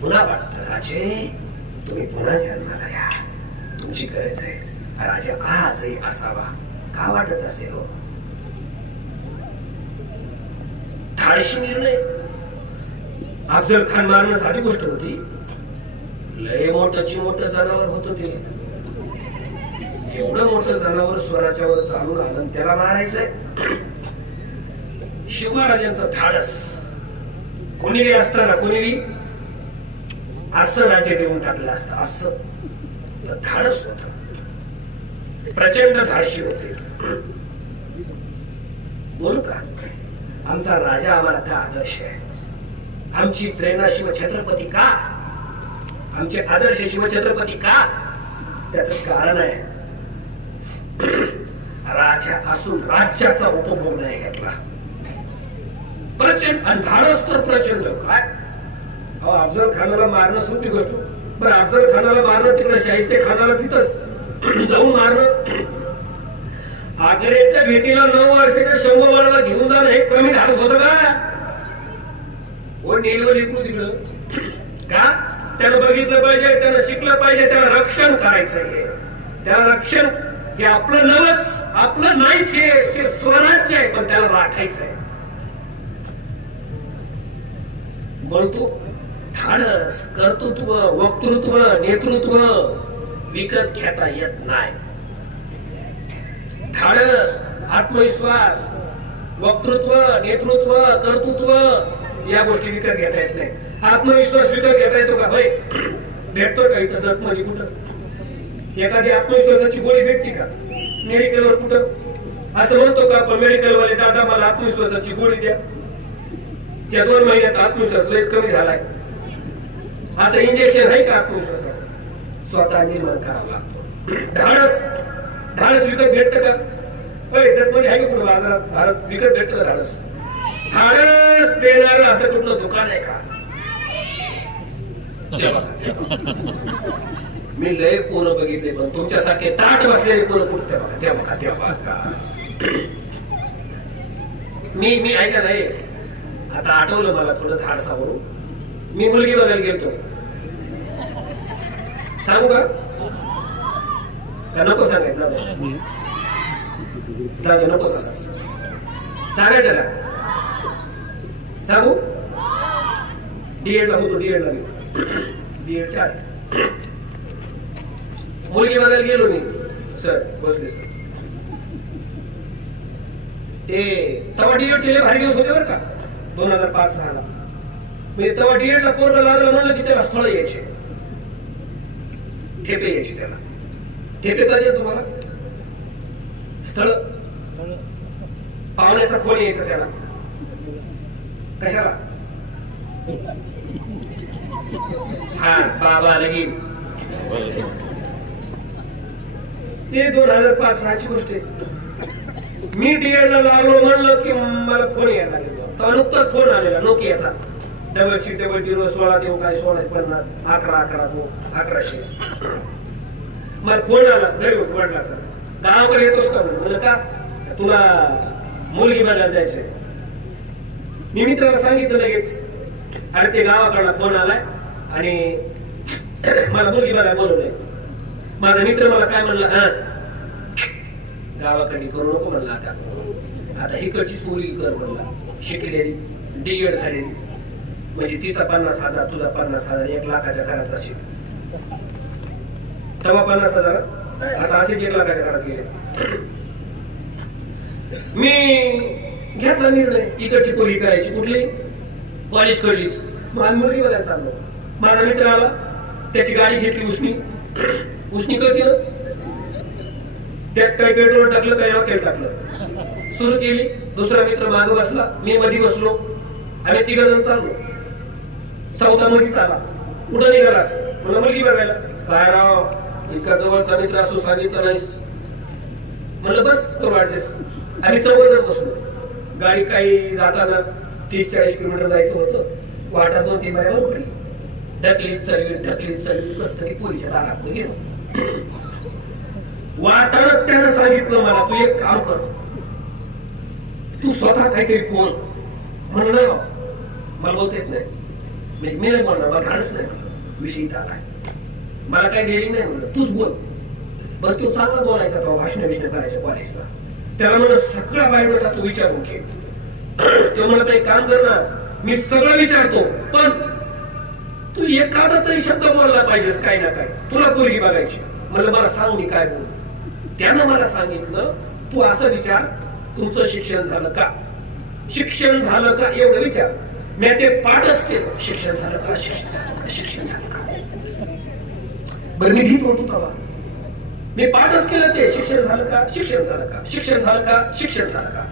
पुन्हा वाटतं राजे तुम्ही पुन्हा जन्माला या, तुमची गरज आहे. राजा आजही असावा का वाटत असेल हो? धाडशी निर्णय. अफजल खान मारणं साधी गोष्ट होती, लय मोठं जनावर होतं ते. एवढं मोठं जनावर स्वराज्यावर चालून आलं त्याला मारायचंय. शिवराजांचं धाडस. कोणी असताना कोणी असं राज्य देऊन टाकलं असतं, असं धाडस होत. प्रचंड धाडशी होते. बोलू का? आमचा राजा आम्हाला का आदर्श आहे. आमची प्रेरणा शिवछत्रपती का, आमचे आदर्श शिवछत्रपती का? त्याच कारण आहे, राजा असून राज्याचा उपभोग नाही घेतला. प्रचंड आणि धाडस तर प्रचंड. काय अफजल खानाला मारणं सोपी गोष्ट. बरं अफजल खानाला मारणं तिकडे शाहिस्ते खानाला तिथं जाऊन मारणं. आग्र्याच्या भेटीला 9 वर्षाच्या शंभूबाळाला घेऊन जाणं हे कमी धाडस होतं का? व नेलवर लिखू दिलं का? त्यानं बघितलं पाहिजे, त्यानं शिकलं पाहिजे, त्याला रक्षण करायचंय. त्याला रक्षण हे आपलं नवच, आपलं नाहीच, हे स्वराज्य आहे, पण त्याला राखायचंय. बोलतो धाडस, कर्तृत्व, वक्तृत्व, नेतृत्व विकत घेता येत नाही. धाडस, आत्मविश्वास, वक्तृत्व, नेतृत्व, कर्तृत्व या गोष्टी विकत घेता येत नाही. आत्मविश्वास विकत घेता येतो का? होय, भेटतो का इथं जगमध्ये कुठं? एखादी आत्मविश्वासाची गोळी भेटते का मेडिकलवर कुठं? असं म्हणतो का आपण मेडिकलवाले, दादा मला आत्मविश्वासाची गोळी द्या. या 2 महिन्यात आत्मविश्वास लयच कमी झालाय. असं इंजेक्शन आहे का आत्मविश्वासाचं? स्वतः निर्माण करावं लागतो. धाडस विकत भेटत का? मध्ये आहे का कुठं बाजारात? भारत विकत भेटत का धाडस? धाडस देणार असं कुठलं दुकान आहे का? मी लय पोरं बघितले, पण तुमच्यासारखे ताट बसलेले पोरं कुठं? त्या बघा. मी ऐका नाही, आता आठवलं मला थोडं धाडसावरून. मी मुलगी बघायला गेलतो. सांगू का नको सांगायचं? जाऊ नको सांगायचं का? सांगू? डीएडला होतो, डीएडला डीएडच्या मुलगी बघायला गेलो मी. सर बसले सर. ते तवा डीएड भारी दिवस होते बरं का 2005-6 म्हणजे तेव्हा डीएडला पोरं लागलं म्हणलं की त्याला स्थळ यायचे, ठेपे यायचे. त्याला ठेपे कधी येत तुम्हाला स्थळ पाहुण्याचा फोन यायचा त्याला कशाला, हा बाबा लगीन. ते 2005-6ची गोष्ट आहे. मी डीएडला लागलो म्हणलं की मला फोन यायला लागला. तेव्हा नुकताच फोन आलेला नोकियाचा 0016 देऊ काय 1650 1111 मला फोन आला घरी म्हटला सर गावाकडे येतोस का म्हणलं का तुला मुलगी बघायला जायचंय. मी मित्राला सांगितलं लगेच अरे ते गावाकडला फोन आलाय आणि मला मुलगी बघायला बोलवलंय. माझा मित्र मला काय म्हणला, हा गावाकडे करू नको म्हणला, आता इकडचीच मुलगी कर म्हणला, शिकलेली डीएड झालेली म्हणजे तिचा 50,000 तुझा 50,000 1 लाखाच्या घरात असेल. तेव्हा 50,000 आता असेच 1 लाखाच्या घरात गेले. मी घेतला निर्णय इकडची पोरगी करायची. कुठली कॉलेज कडलीच. माझी मुलगी बघायला चाललो. माझा मित्र आला त्याची गाडी घेतली उष्णी कळती ना त्यात काही पेट्रोल टाकलं काही रॉकेल टाकलं सुरू केली. दुसरा मित्र मागे बसला मी मध्ये बसलो. आम्ही 3 जण चाललो. चौथा मुलगीच आला. कुठं निघालास मला मुलगी बघायला. काय राव इतका जवळचा मित्र असू सांगितलं नाहीस म्हणलं बस करू वाटलेस. आम्ही 4 जण बसलो. गाडी काही जाताना 30-40 किलोमीटर जायचं होतं. वाटा 2-3 बाऱ्या पडली. ढकलीत चढवीत कस तरी पोरीच्या दारात गेलो. वाटानं त्यानं सांगितलं मला तू एक काम कर तू स्वतः काहीतरी बोल. म्हणलं नाही मला बोलता येत नाही म्हणजे मी नाही बोलणार मला धाडच नाही विषयी आलाय मला काही देरी नाही म्हणलं तूच बोल. बरं तो चांगला बोलायचा तो भाषण करायचं कॉलेजला. त्याला म्हणलं सगळा बायोडाटा तू विचारून घे. तो म्हणत एक काम करणार मी सगळं विचारतो पण तू एखादा तरी शब्द बोलला पाहिजेस काही ना काही. तुला पोरगी बघायची म्हणलं मला सांग मी काय बोलू. त्यानं मला सांगितलं तू असं विचार तुमचं शिक्षण झालं का शिक्षण झालं का एवढं विचार. मी ते पाठच केलं शिक्षण झालं का शिक्षण झालं का. बरं मी भीत होतो तेव्हा मी पाठच केलं ते शिक्षण झालं का शिक्षण झालं का शिक्षण झालं का शिक्षण झालं का.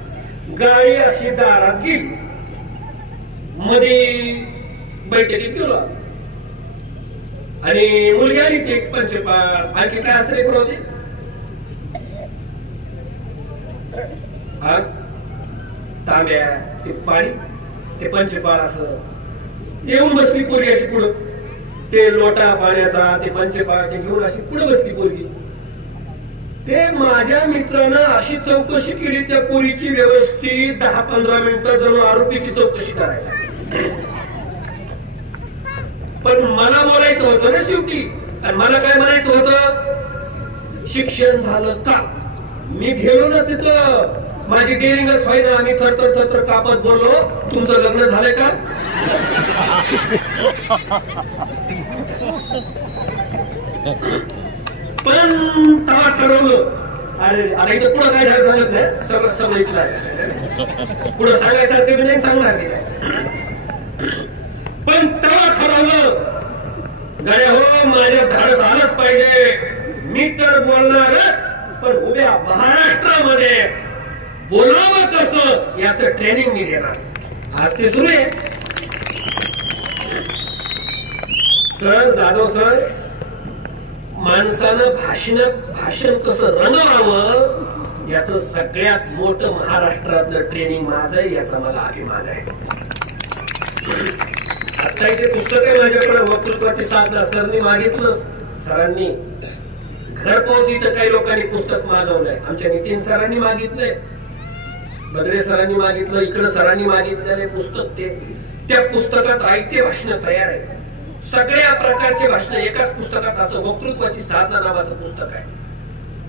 गाडी अशी दारात गेली. मध्ये बैठकीत गेलो आणि मुलगी आली ती पंचपाळ आणखी काय असतं रे पुरवते तांब्या ते पाणी ते पंचपाळ असं येऊन बसली पोरगी अशी पुढं. ते लोटा पाण्याचा ते पंचपाळ ते घेऊन अशी पुढे बसली पोरगी. ते माझ्या मित्रानं अशी चौकशी केली त्या पोरीची व्यवस्थित 10-15 मिनिटं जणू आरोपीची चौकशी करायला. पण मला बोलायचं होतं ना शेवटी आणि मला काय म्हणायचं होतं शिक्षण झालं का. मी गेलो ना तिथं माझी डेअरिंगच व्हायना. आम्ही थरथर कापत बोललो तुमचं लग्न झालंय का. पण तेव्हा ठरवलं अरे आता इथं पुढं काय झालं सांगत नाही सगळं इथलं पुढं सांगायसारखं मी नाही सांगणार ते काय. पण तेव्हा ठरवलं गड्या हो माझ्या धाडस आलंच पाहिजे. मी तर बोलणारच पण उभ्या महाराष्ट्रामध्ये बोलावं कसं याचं ट्रेनिंग मी देणार. आज ते सुरू आहे. सर जाधव सर माणसानं भाषण कसं रंगवावं याचं सगळ्यात मोठं महाराष्ट्रातलं ट्रेनिंग माझं याचा मला अभिमान आहे. आता इथे पुस्तक आहे माझ्याकडे वक्तृत्वाची साधना सरनी मागितलं सरांनी घर पोहोच इथं काही लोकांनी पुस्तक मागवलंय. आमच्या नितीन सरांनी मागितलंय बद्रे सरांनी मागितलं इकडं सरांनी मागितलेले पुस्तक ते त्या पुस्तकात ऐकते भाषण तयार आहे. सगळ्या प्रकारचे भाषण एकाच पुस्तकात असं वक्तृत्वाची साधना नावाचं पुस्तक आहे.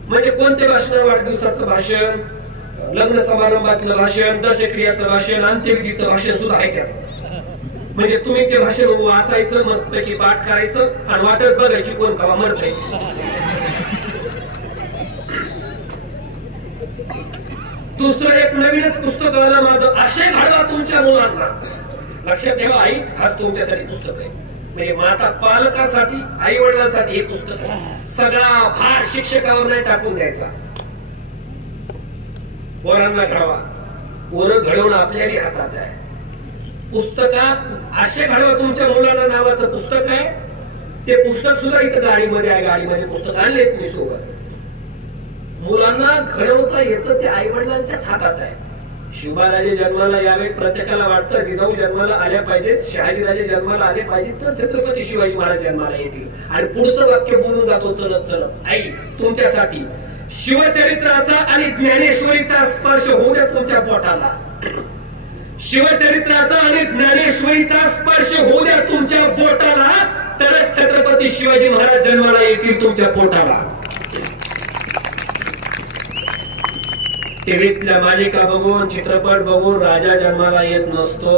म्हणजे कोणते भाषण वाढदिवसाचं भाषण लग्न समारंभातलं भाषण दशक्रियाचं भाषण अंत्यविधीचं भाषण सुद्धा आहे त्यात. म्हणजे तुम्ही ते भाषण वाचायचं मस्तपैकी पाठ करायचं आणि वाटच बघायची कोण कवा मरतंय. दुसरं एक नवीनच पुस्तक आलं माझं, आशय घडवा तुमच्या मुलांना. लक्षात ठेवा, आई खास तुमच्यासाठी पुस्तक आहे. म्हणजे माता पालकासाठी, आई वडिलांसाठी हे पुस्तक आहे. सगळा भार शिक्षकावर नाही टाकून द्यायचा. पोरांना घडवा. पोरं घडवणं आपल्याही हातात आहे. पुस्तकात आशय घडवा तुमच्या मुलांना नावाचं पुस्तक आहे. ते पुस्तक सुद्धा इथं गाडीमध्ये आहे. गाडीमध्ये पुस्तक आणलेत मी सोबत. मुलांना घडवता येतं ते आई वडिलांच्याच हातात आहे. शिवबाराजे जन्माला यावे, प्रत्येकाला वाटतं जिजाऊ जन्माला आल्या पाहिजेत, शहाजीराजे जन्माला आले पाहिजेत, तर छत्रपती शिवाजी महाराज जन्माला येतील. आणि पुढचं वाक्य बोलून जातो, चलत चलत आई तुमच्यासाठी शिवचरित्राचा आणि ज्ञानेश्वरीचा स्पर्श होऊ द्या तुमच्या पोटाला. शिवचरित्राचा आणि ज्ञानेश्वरीचा स्पर्श होऊ द्या तुमच्या पोटाला, तरच छत्रपती शिवाजी महाराज जन्माला येतील तुमच्या पोटाला. टीव्हीतल्या मालिका बघून, चित्रपट बघून राजा जन्माला येत नसतो.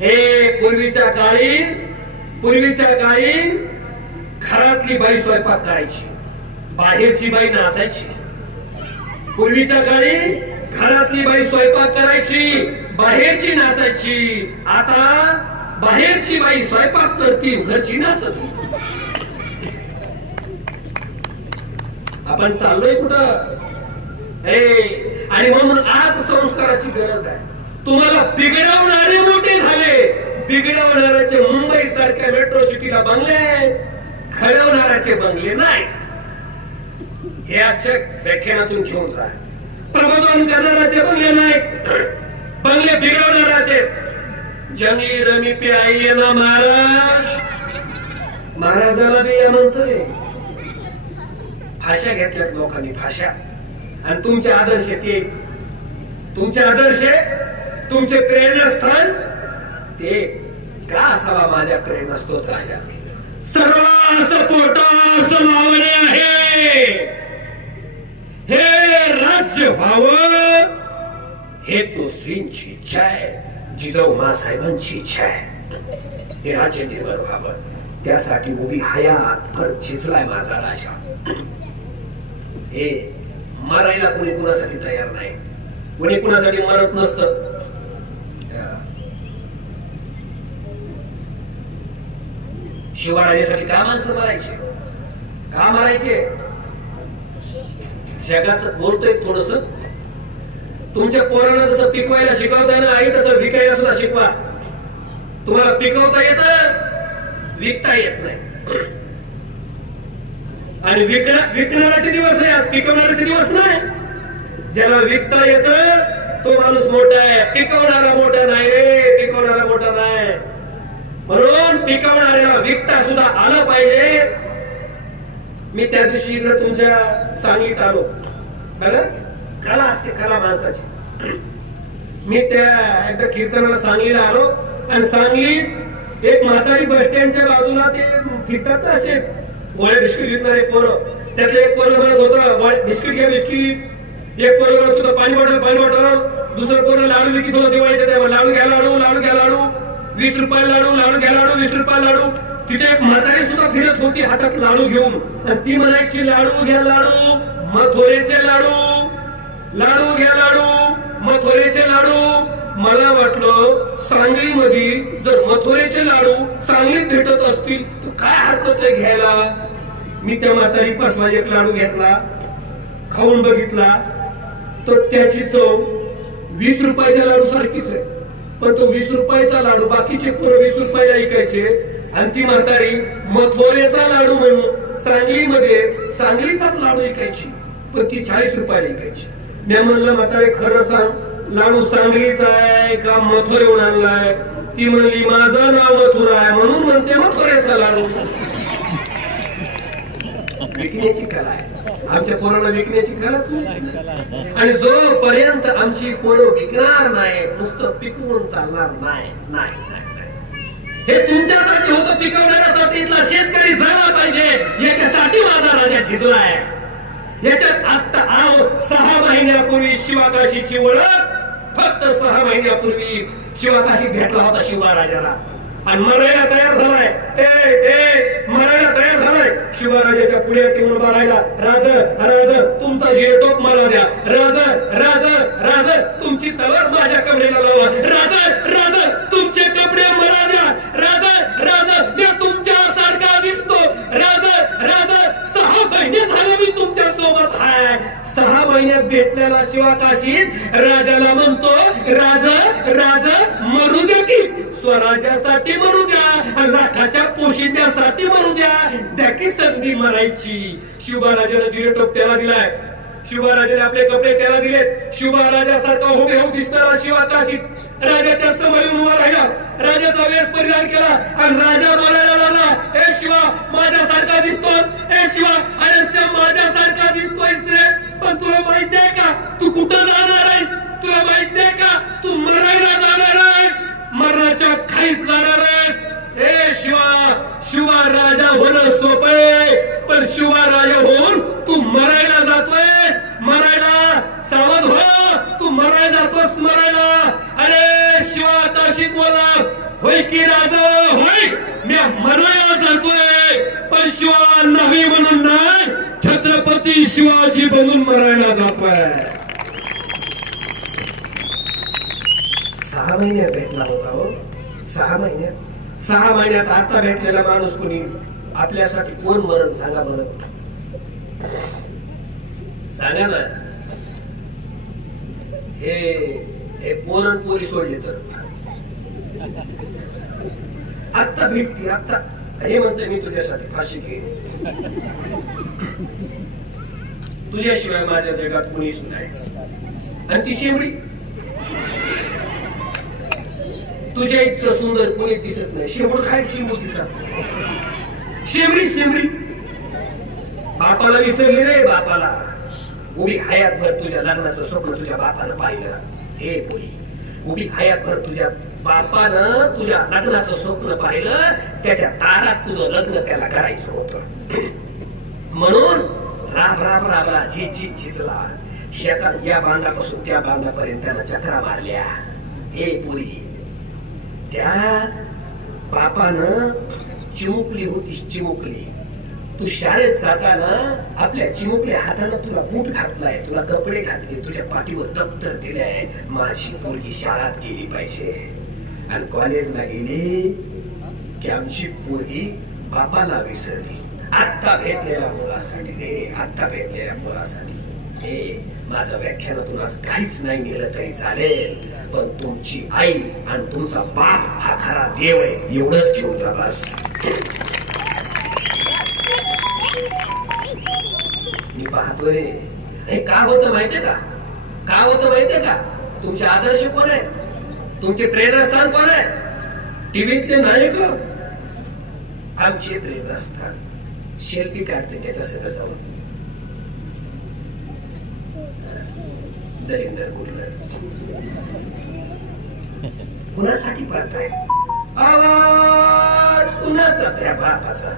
हे पूर्वीच्या काळी घरातली बाई स्वयंपाक करायची, बाहेरची बाई नाचायची. पूर्वीच्या काळी घरातली बाई स्वयंपाक करायची, बाहेरची नाचायची. आता बाहेरची बाई स्वयंपाक करती, घरची नाचती. आपण चाललोय कुठं? आणि म्हणून आज संस्काराची गरज आहे. तुम्हाला बिघडवणारे मोठे झाले. बिघडवणाऱ्याचे मुंबई सारख्या मेट्रो सिटीला बंगले, घडवणाऱ्याचे बंगले नाही. हे आजच्या व्याख्यानातून घेऊन जा. प्रबोधन करणाऱ्याचे बंगले नाही, बंगले बिघडवणाऱ्याचे. जंगली रमी पे आइये ना महाराज, महाराजाला बी या म्हणतोय. भाषा घेतल्यात लोकांनी, भाषा. आणि तुमचे आदर्श, ते तुमचे आदर्श, तुमचे प्रेरणास्थान ते का असावा? माझ्या प्रेरणास्तोत्राच्या सर्वांस पोटास लावणे आहे. हे राज्य व्हावं, हे तो श्रींची इच्छा आहे, जिजाऊ मासाहेबांची इच्छा आहे. हे राज्य निर्माण व्हावं, त्यासाठी उभी हयात भर झिजलाय माझा राजा. हे मरायला कुणी कुणासाठी तयार नाही. कुणी कुणासाठी मरत नसतं. शिवरायासाठी का माणसं मरायचे? का मरायचे? जगाचं बोलतोय थोडस. तुमच्या पोरांना जसं पिकवायला शिकवताय ना आई, तसं विकायला सुद्धा शिकवा. तुम्हाला पिकवता येतं, विकता येत नाही. आणि विकणाऱ्याचे दिवस आहे आज, पिकवणाऱ्याचे दिवस नाही. ज्याला विकता येतं तो माणूस मोठा आहे, पिकवणारा मोठा नाही रे, पिकवणारा मोठा नाही. म्हणून पिकवणाऱ्याला विकता सुद्धा आलं पाहिजे. मी त्या दिवशी इकडे तुमच्या सांगलीत आलो. बरं, कला असते, कला माणसाची. मी त्या एकदा कीर्तनाला सांगलीला आलो, आणि सांगलीत एक म्हातारी बस स्टँडच्या बाजूला ते फिरतात असे गोळे बिस्किट विकणारे पोरं. त्यातलं एक पोरं म्हणत होतं बिस्किट घ्या बिस्किट. एक पोरं म्हणत होतं पाणी बॉटल पाणी बॉटल. दुसरं पोरं लाडू विकत होतं दिवाळीच्या टायमाला. लाडू घ्या लाडू, लाडू घ्या लाडू, 20 रुपये लाडू, लाडू घ्या लाडू, 20 रुपये लाडू. तिथे एक म्हातारी सुद्धा फिरत होती हातात लाडू घेऊन, आणि ती म्हणायची लाडू घ्या लाडू, मथुरेचे लाडू, लाडू घ्या लाडू, मथुरेचे लाडू. मला वाटलं सांगलीमध्ये जर मथुरेचे लाडू सांगलीत भेटत असतील तर काय हरकत आहे घ्यायला. मी त्या म्हातारी पासला एक लाडू घेतला, खाऊन बघितला, तर त्याची चव 20 रुपयाच्या लाडू सारखीच आहे. पण तो 20 रुपयाचा लाडू बाकीचे पोरं 20 रुपयाला ऐकायचे, आणि ती म्हातारी मथुरेचा लाडू म्हणून सांगलीमध्ये सांगलीचाच लाडू ऐकायची, पण ती 40 रुपयाला ऐकायची. मी म्हणलं म्हातारे खरं सांग, लाडू सांगलीचा आहे का मथुरेहून आणलाय? ती म्हणली माझं नाव मथुरा आहे म्हणून म्हणते मथुरेचा लाडू. विकण्याची कला आहे. आमच्या पोरांना विकण्याची कलाच नाही. आणि जोपर्यंत आमची पोरं विकणार नाही, नुसतं पिकवून चालणार नाही. हे तुमच्यासाठी होतं, पिकवण्यासाठी. इथला शेतकरी झाला पाहिजे, याच्यासाठी माझा राजा झिजलाय. याच्यात आता 6 महिन्यापूर्वी शिवाकाशीची ओळख, फक्त 6 महिन्यापूर्वी शिवाकाशी भेटला होता शिवराजाला, आणि मरायला तयार झालाय. मरायला तयार झालाय. शिवराजाच्या पुढ्यात येऊन मारायला, राज राज तुमचा जेटोप मला द्या, राज राज राज तुमची तलवार माझ्या कमरेला लावा, राज राज तुमचे कपडे मला द्या, राज राज मी तुमच्या सारखा दिसतो, राज राज 6 महिने झाले मी तुमच्या सोबत आहे, 6 महिन्यात भेटलेला शिवा काशीत राजाला म्हणतो, राज राज मरू द्या की, स्वराज्यासाठी मरू द्या, लाखाच्या पोशिंद्यासाठी मरू द्या की संधी मरायची. शिवराजाने जिरेटोप त्याला दिलाय, शिवराजाने आपले कपडे त्याला दिलेत, शिवराजासारखा हुबेहूब दिसणारा शिवा काशीत राजाच्या समोर येऊन उभा राहिला, राजाचा वेश परिधान केला आणि राजा बोलायला लागला, ए शिवा माझ्यासारखा दिसतोस, ए शिवा अरे माझ्यासारखा दिसतोयस रे, पण तुला माहिती आहे का तू कुठं जाणार आहेस, तुला माहिती आहे का तू मरायला जाणार आहेस, मरणाच्या खाईच जाणार आहेस. ए शिवा राजा होणं सोपं, पण शिवा राजा होऊन तू मरायला जातोय, मरायला सावध हो, तू मरायला जातोस मरायला. अरे शिवा तशीच बोला, होय की राजा होय, मी मरायला जातोय, पण शिवा नव्हे म्हणून नाही, छत्रपती शिवाजी बनून मरायला जातोय. 6 महिन्यात भेटला होता हो, 6 महिन्यात आता भेटलेला माणूस कोणी आपल्यासाठी कोण मरण सांगा बरं, सांगा ना. हे पोरी सोडले तर आत्ता भेटते, आत्ता हे म्हणते मी तुझ्यासाठी फाशी घेईन, तुझ्याशिवाय माझ्या जगात कोणीच नाही. आणि ती शेवडी तुझ्या इतकं सुंदर कोणी दिसत नाही, शेंबूड खाय शेंबूड तिचा, शेंबडी बापाला विसरली रे, बापाला. उभी हयातभर तुझ्या लग्नाचं स्वप्न तुझ्या बापानं पाहिलं, हे पोरी उभी हयातभर तुझ्या बापानं तुझ्या लग्नाचं स्वप्न पाहिलं, त्याच्या दारात तुझं लग्न त्याला करायचं होतं, म्हणून राबला झिजला, शेतात या बांधापासून त्या बांधापर्यंत त्यानं चक्रा मारल्या. हे पोरी त्या बापानं चिमुकली होती, चिमुकली तू शाळेत जाताना आपल्या चिमुकल्या हातानं तुला बूट घातलाय, तुला कपडे घातले, तुझ्या पाठीवर दप्तर दिलंय, माझी पोरगी शाळेत गेली पाहिजे. आणि कॉलेजला गेली की आमची पोरगी बापाला विसरली. आत्ता भेटलेल्या मुलासाठी रे, आत्ता भेटलेल्या मुलासाठी. हे माझं व्याख्यानातून आज काहीच नाही गेलं तरी चालेल, पण तुमची आई आणि तुमचा बाप हा खरा देव आहे, एवढंच घेऊन जा बस. मी पाहतोय हे का होतं माहितीये का, का होतं माहितीये का, तुमचे आदर्श कोण आहे, तुमचे प्रेरणास्थान कोण आहे, टीव्हीतले नायक, आमचे प्रेरणास्थान सेल्फी काढते त्याच्या सगळं जाऊन दलिंदर कुठलं कुणासाठी पाहताय, आवाज कुणाचा, त्या बापाचा.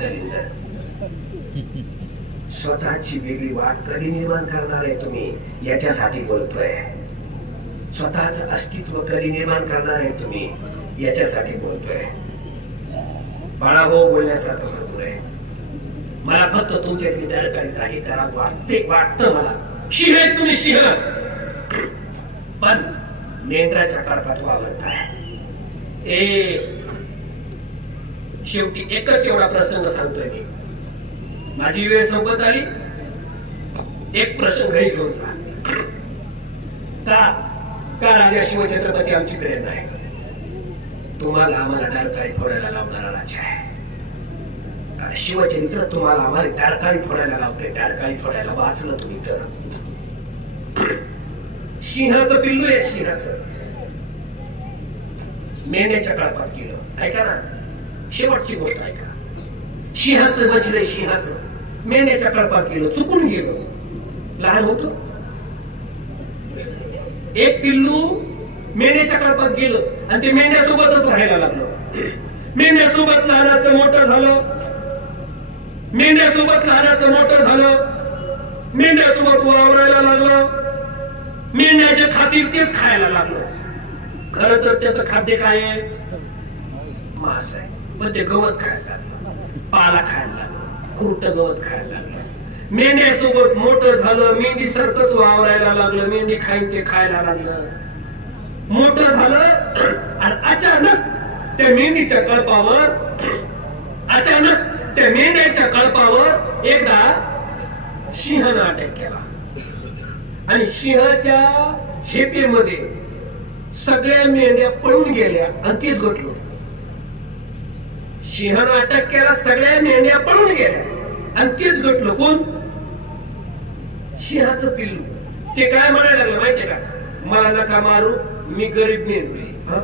दलिंदर स्वतःची वेगळी वाट कधी निर्माण करणार आहे तुम्ही, याच्यासाठी बोलतोय. स्वतःच अस्तित्व कधी निर्माण करणार आहे तुम्ही, याच्यासाठी बोलतोय. बाळा हो, बोलण्यासारखं भरपूर आहे, मला फक्त तुमच्यातली दरकारी जागी करा वाटतं मला. सिंह आहे तुम्ही, सिंह, पण मेंढराच्या कडपात वावरताय. शेवटी एकच एवढा प्रसंग सांगतोय मी, माझी वेळ संपत आली, एक प्रसंग घरी घेऊन जा. का राजा शिवछत्रपती आमची प्रेरणा आहे, तुम्हाला आम्हाला डारकाळी फोडायला लावणारा राजा आहे. शिवचरित्र तुम्हाला आम्हाला डारकाळी फोडायला लावते, डारकाळी फोडायला वाचलं तुम्ही तर. सिंहाचं पिल्लू आहे, सिंहाचं मेंढ्याच्या कळपात गेलं. ऐका ना, शेवटची गोष्ट ऐका. सिंहाचं बचलंय, सिंहाचं मेंढ्याच्या कळपात गेलं, चुकून गेलं, लहान होत. एक पिल्लू मेंढ्याच्या कळपात गेलं आणि ते मेंढ्यासोबतच राहायला लागलं. मेंढ्यासोबत लहानाचं मोठं झालं, मेंढ्यासोबत लहानाचं मोठं झालं, मेंढ्यासोबत वावरायला लागलं, मेंढ्याचे खातील तेच खायला लागलं. खरं तर त्याचं खाद्य काय आहे, मांस आहे, पण ते गवत खायला लागलं. पाला खायला लागलं, खुरट गवत खायला लागलं. मेंढ्यासोबत मोठं झालं, मेंढी सारखंच वावरायला लागलं, मेंढी खाईन ते खायला लागलं, मोठं झालं. आणि अचानक त्या मेंढीच्या कळपावर, अचानक त्या मेंढ्याच्या कळपावर एकदा सिंहानं अटॅक केला आणि सिंहाच्या झेपेमध्ये सगळ्या मेंढ्या पळून गेल्या आणि तेच घटलो. सिंहानं अटॅक केला, सगळ्या मेंढ्या पळून गेल्या आणि तेच घटलो. कोण? सिंहाचं पिल्लू. ते काय म्हणायला लागलं माहितीये का? मला नका मारू, मी गरीब मेंढू.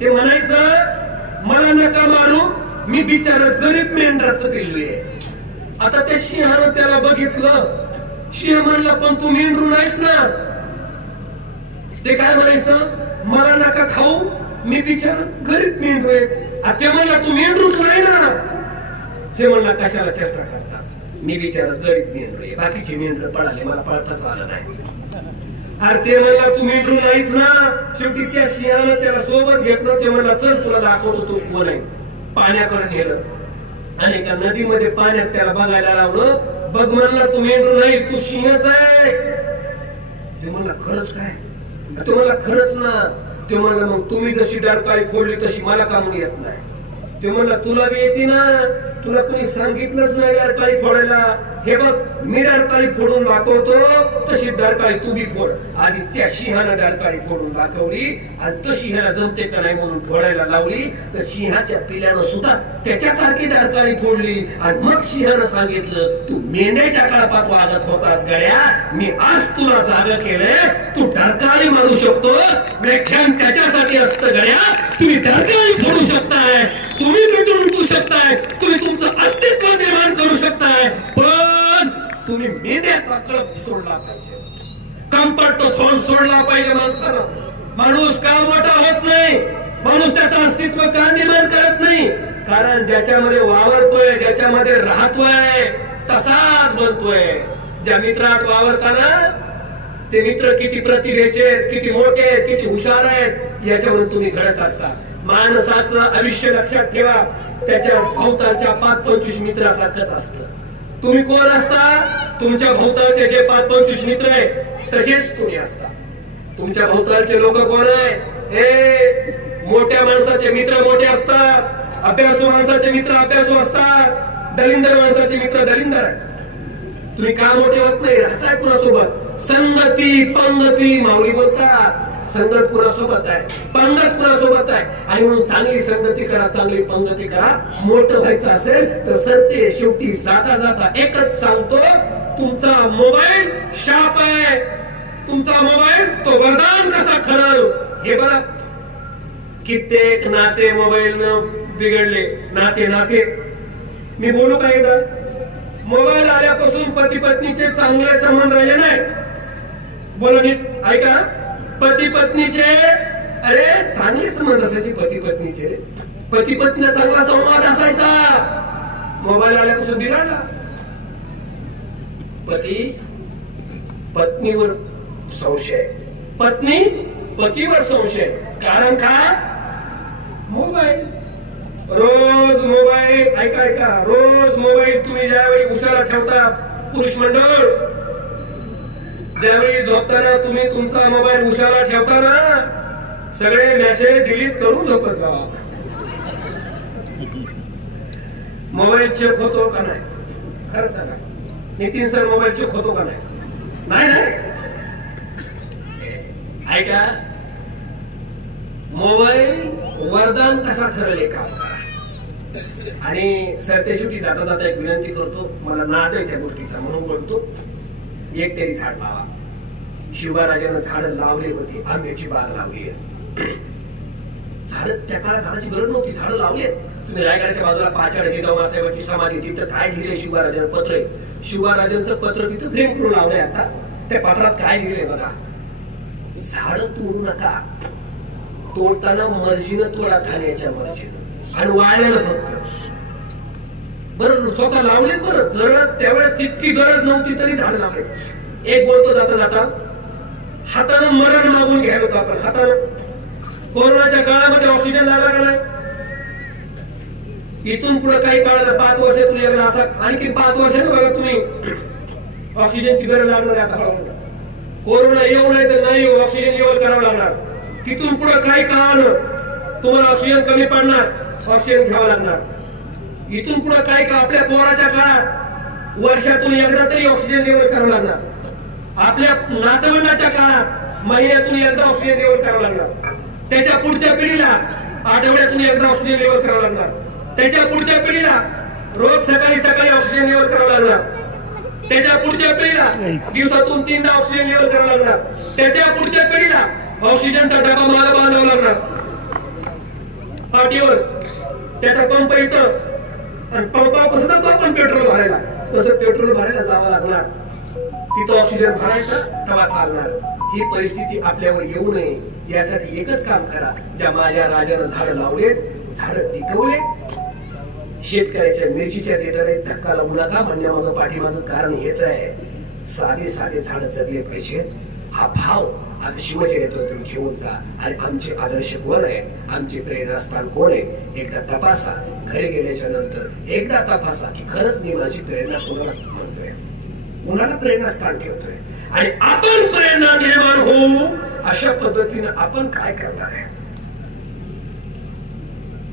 ते म्हणायचं मला नका मारू, मी बिचारा गरीब मेंढराचं पिल्लू आहे. आता त्या सिंहानं त्याला बघितलं. सिंह म्हणला पण तू मेंढरू नाहीस ना. ते काय म्हणायचं? मला नका खाऊ, मी बिचारा गरीब मेंढरू आहे. ते म्हणला तू मेंढरूच नाही ना. ते म्हणला कशाला चेष्टा करतात, मी बिचारा गरीब मेंढरू आहे, बाकीचे मेंढर पळाले, मला पळताच आलं नाही. अरे ते म्हणला तू मेंढरू नाहीच ना. शेवटी त्या सिंहानं त्याला सोबत घेतलं. ते म्हणला चल तुला दाखवतो तू कोण आहे. पाण्याकडे नेलं आणि एका नदीमध्ये पाण्यात त्याला बघायला लावलं. बघ म्हणला तू मेंढरू नाही, तू सिंहच आहे. ते म्हणला खरंच काय? ते म्हणला खरंच ना. ते म्हणला मग तुम्ही जशी डरकाळी फोडली तशी मला का म्हणून येत नाही? ते म्हणला तुला बी येते ना, तुला कोणी सांगितलंच नाही डरकाळी फोडायला. हे बघ मी डरकाळी फोडून दाखवतो, तशी डरकाळी तू बी फोड. आधी त्या सिंहानं डरकाळी फोडून दाखवली आणि तशी ह्याला जमते का नाही म्हणून फोडायला लावली. तर सिंहाच्या पिल्यानं सुद्धा त्याच्यासारखी डरकाळी फोडली आणि मग सिंहानं सांगितलं तू मेंढ्याच्या कळपात वागत होतास गड्या, मी आज तुला जागा केलंय, तू डरकाळी मारू शकतोस. व्याख्यान त्याच्यासाठी असतं गड्या, तुम्ही डरकाळी फोडू शकताय, तुम्ही मिटून उठू शकताय, तुम्ही तुमचं अस्तित्व निर्माण करू शकताय, पण तुम्ही मेंढ्याचा कळप सोडला पाहिजे, कंपट झोन सोडला पाहिजे. माणसानं माणूस का मोठा होत नाही, माणूस त्याचं अस्तित्व का निर्माण करत नाही? कारण ज्याच्यामध्ये वावरतोय, ज्याच्यामध्ये राहतोय तसाच बनतोय. ज्या मित्रात वावरताना ते मित्र किती प्रतिभेचे, किती मोठे, किती हुशार आहेत याच्यावरून तुम्ही घडत असता. माणसाचं आयुष्य लक्षात ठेवा, त्याच्या भोवतालच्या 5-25 मित्रासारखंच असतं. तुम्ही कोण असता? तुमच्या भोवतालचे जे 5-25 मित्र आहेत तसेच तुम्ही असता. तुमच्या भोवतालचे लोक कोण आहेत? हे मोठ्या माणसाचे मित्र मोठे असतात, अभ्यासू माणसाचे मित्र अभ्यासू असतात, दलिंदर माणसाचे मित्र दलिंदर आहेत. तुम्ही का मोठे होत नाही? राहताय कुणासोबत? संगती पंगती माऊली बोलतात. संगत कुणासोबत आहे, पंगत कुणासोबत आहे. आणि म्हणून चांगली संगती करा, चांगली पंगती करा. मोठं व्हायचं असेल तर सरते शेवटी जाता जाता एकच सांगतो, तुमचा मोबाईल शाप आहे, तुमचा मोबाईल तो वरदान कसा ठरल हे बघा. कित्येक नाते मोबाईल न बिघडले. नाते मी बोलू का एकदा? मोबाईल आल्यापासून पती पत्नीचे चांगले संबंध राहिले नाही. बोला नीट ऐका. पती पत्नीचे अरे चांगले संबंध असायचे. पती पत्नीचा चांगला संवाद असायचा. मोबाईल आल्यापासून बिघडला. पती पत्नीवर संशय, पत्नी पतीवर संशय. कारण का? मोबाईल. रोज मोबाईल. ऐका रोज मोबाईल तुम्ही ज्यावेळी उशाला ठेवता, पुरुष मंडळ, ज्यावेळी झोपताना तुम्ही तुमचा मोबाईल उशाला ठेवताना सगळे मेसेज डिलीट करून झोपत जा. मोबाईल चेक होतो का नाही? खरं सांगा नितीन सर, मोबाईल चेक होतो का नाही? नाही. ऐका, मोबाईल वरदान कसा ठरले का? आणि सरते शेवटी जाता जाता एक विनंती करतो, मला नाद आहे त्या गोष्टीचा म्हणून बोलतो. एक तरी झाड लावा. शिवराजानं झाड लावले होते, आंब्याची बाग लावली आहे. झाड त्या काळात झाडाची गरज नव्हती, झाड लावले. तुम्ही रायगडाच्या बाजूला पाचाड जिजाऊमासाहेबांची समाधी, तिथं काय लिहिलंय शिवराजानं पत्र आहे. शिवराजांचं पत्र तिथं फ्रेम करून लावलंय. आता त्या पत्रात काय लिहिलंय बघा. झाड तोडू नका, तोडताना मर्जीनं तोडा, खाण्याच्या मर्जीनं, आणि वाळलेलं फक्त. बरं स्वतः लावले. बरं गरज त्यावेळेस तितकी गरज नव्हती तरी झाड लावले. एक बोलतो जाता जाता, हातानं मरण मागून घ्यायला होतं आपण. हातानं कोरोनाच्या काळामध्ये ऑक्सिजन लागला का नाही? इथून पुढे काही काळानं 5 वर्षातून एकदा असा आणखी 5 वर्षाने बघा तुम्ही ऑक्सिजनची गरज लागणार आहे. आता कोरोना येऊ नाही तर नाही येऊ ऑक्सिजन लेवल करावं लागणार. तिथून पुढे काही काळानं तुम्हाला ऑक्सिजन कमी पडणार, ऑक्सिजन घ्यावं लागणार. इथून पुढे काही काळ आपल्या पोराच्या काळात वर्षातून एकदा तरी ऑक्सिजन लेवल करावं लागणार. आपल्या नातवंडाच्या काळात महिन्यातून एकदा ऑक्सिजन लेवल करावं लागणार. त्याच्या पुढच्या पिढीला आठवड्यातून एकदा ऑक्सिजन लेवल करावं लागणार. त्याच्या पुढच्या पिढीला रोज सकाळी सकाळी ऑक्सिजन लेवल करावं लागणार. त्याच्या पुढच्या पिढीला दिवसातून 3दा ऑक्सिजन लेवल करावं लागणार. त्याच्या पुढच्या पिढीला ऑक्सिजनचा डबा मागे बांधावा लागणार पाठीवर. त्याचा पंप इथं आणि पंपावर कसं जातो आपण पेट्रोल भरायला, तसं पेट्रोल भरायला जावं लागणार. तिथं ऑक्सिजन भरायचं तेव्हा चालणार. ही परिस्थिती आपल्यावर येऊ नये यासाठी एकच काम करा. ज्या माझ्या राजानं झाडं लावले, झाडं टिकवले. शेतकऱ्याच्या मिरचीच्या देठाला धक्का लावू नका म्हणण्यामागं पाठीमागं कारण हेच आहे. साधे साधे झाडं जगले पाहिजेत. हा भाव आता शिवचरित्रातून घेऊन जा. आणि आमचे आदर्श कोण आहे, आमचे प्रेरणास्थान कोण आहे एकदा तपासा. घरी गेल्याच्या नंतर एकदा तपासा की खरंच मी माझी प्रेरणा कोणाला म्हणतोय, कोणाला प्रेरणास्थान ठेवतोय आणि आपण प्रेरणा निर्माण होऊ अशा पद्धतीने आपण काय करणार आहे.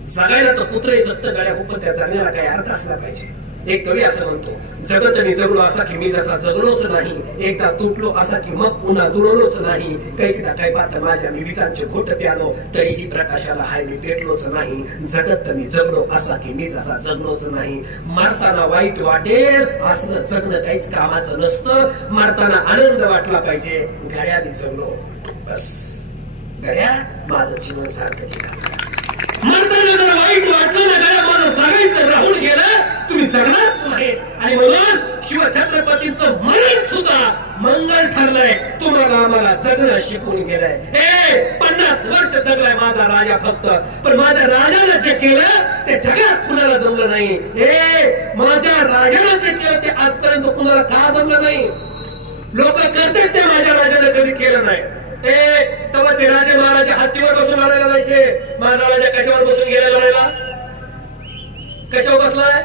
सगळ्याला तर कुत्रे जगत गळ्या हो, पण त्या जगण्याला काही अर्थ असला पाहिजे. एक कवी असं म्हणतो, जगत मी जगलो असा की मी जसा जगलोच नाही, एकदा तुटलो असा की मग पुन्हा जुळलोच नाही, कैकदा काय पाहता माझ्या मी विटांचे घोट प्यालो तरीही प्रकाशाला हाय मी पेटलोच नाही, जगत मी जगलो असा की मी जसा जगलोच नाही, मरताना वाईट वाटेल असलं जगणं काहीच कामाचं नसतं, मरताना आनंद वाटला पाहिजे, गड्या मी जगलो बस, गड्या माझं जीवन सारखं केलं. मरताना जर वाईट वाटलं ना गड्या माझं जगायचं राहून गेलं, तुम्ही जगलाच नाही. आणि म्हणून शिवछत्रपतींचं मरण सुद्धा मंगल ठरलंय, तुम्हाला आम्हाला जगणं शिकून गेलंय. 50 वर्ष जगलाय माझा राजा फक्त, पण माझ्या राजानं जे केलं ते जगात कुणाला जमलं नाही. माझ्या राजानं जे केलं ते आजपर्यंत कुणाला का जमलं नाही. लोक करतात ते माझ्या राजानं कधी केलं नाही. तेव्हा ते राजे महाराजे हत्तीवर बसून लढायला जायचे. माझा राजा कशावर बसून गेला लढायला, कशावर बसलाय,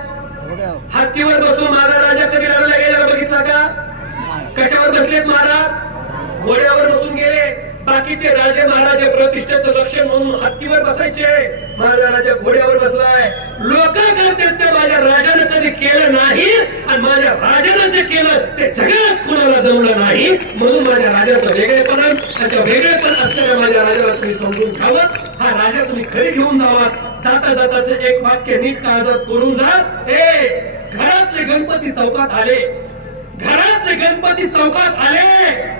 हत्तीवर बसून. माझा राजा कधी लढायला गेला बघितला का, कशावर बसलेत महाराज, घोड्यावर बसून गेले. बाकीचे राजे महाराजे प्रतिष्ठेचं लक्षण म्हणून हत्तीवर बसायचे, माझा राजा घोड्यावर बसलाय. लोक करतात ते माझ्या राजानं कधी केलं नाही, आणि माझ्या राजानं जे केलं ते जगात कुणाला जमलं नाही. म्हणून माझ्या राजाचं वेगळेपण, त्याचं वेगळेपण असणाऱ्या माझ्या राजाला तुम्ही समजून घ्यावं. हा राजा तुम्ही खरी घेऊन जावा. जाता जाताच एक वाक्य नीट काळजात करून जा. घरातले गणपती चौकात आले, घरातले गणपती चौकात आले,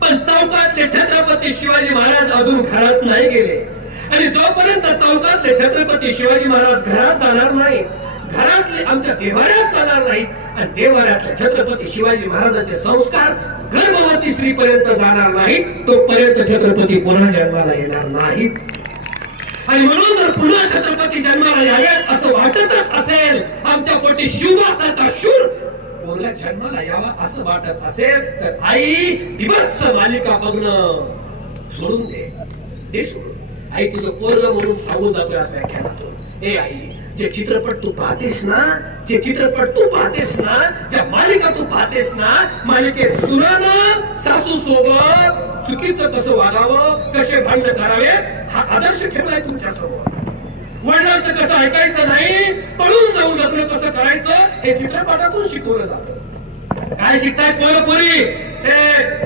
पण चौकातले छत्रपती शिवाजी महाराज अजून घरात नाही गेले. आणि जोपर्यंत चौकातले छत्रपती शिवाजी महाराज घरात जाणार नाही, घरातले आमच्या देवाऱ्यात जाणार नाहीत, आणि देवाऱ्यातले छत्रपती शिवाजी महाराजांचे संस्कार गर्भवती स्त्रीपर्यंत जाणार नाहीत, तोपर्यंत छत्रपती पुन्हा जन्माला येणार नाहीत. आणि म्हणून जर पुन्हा छत्रपती जन्माला यावेत असं वाटतच असेल, आमच्या पोटी शिवसारखा शूर पोरगा जन्माला यावा असं वाटत असेल, तर आई दिवस मालिका बघणं सोडून दे, ते सोडून. आई तुझं पोरग म्हणून सांगून जातोय आज व्याख्यानातून. आई जे चित्रपट तू पाहतेस ना, जे चित्रपट तू पाहतेस ना, ज्या मालिका तू पाहतेस ना, मालिकेत सुनानं सासू सोबत चुकीचं कसं वागावं, कसे भांडण करावे, हा आदर्श ठेवलाय तुमच्या समोर. वडिलांचं कसं ऐकायचं नाही, पळून जाऊन लग्न कसं करायचं हे चित्रपटातून शिकवलं जातं. काय शिकताय पोरी,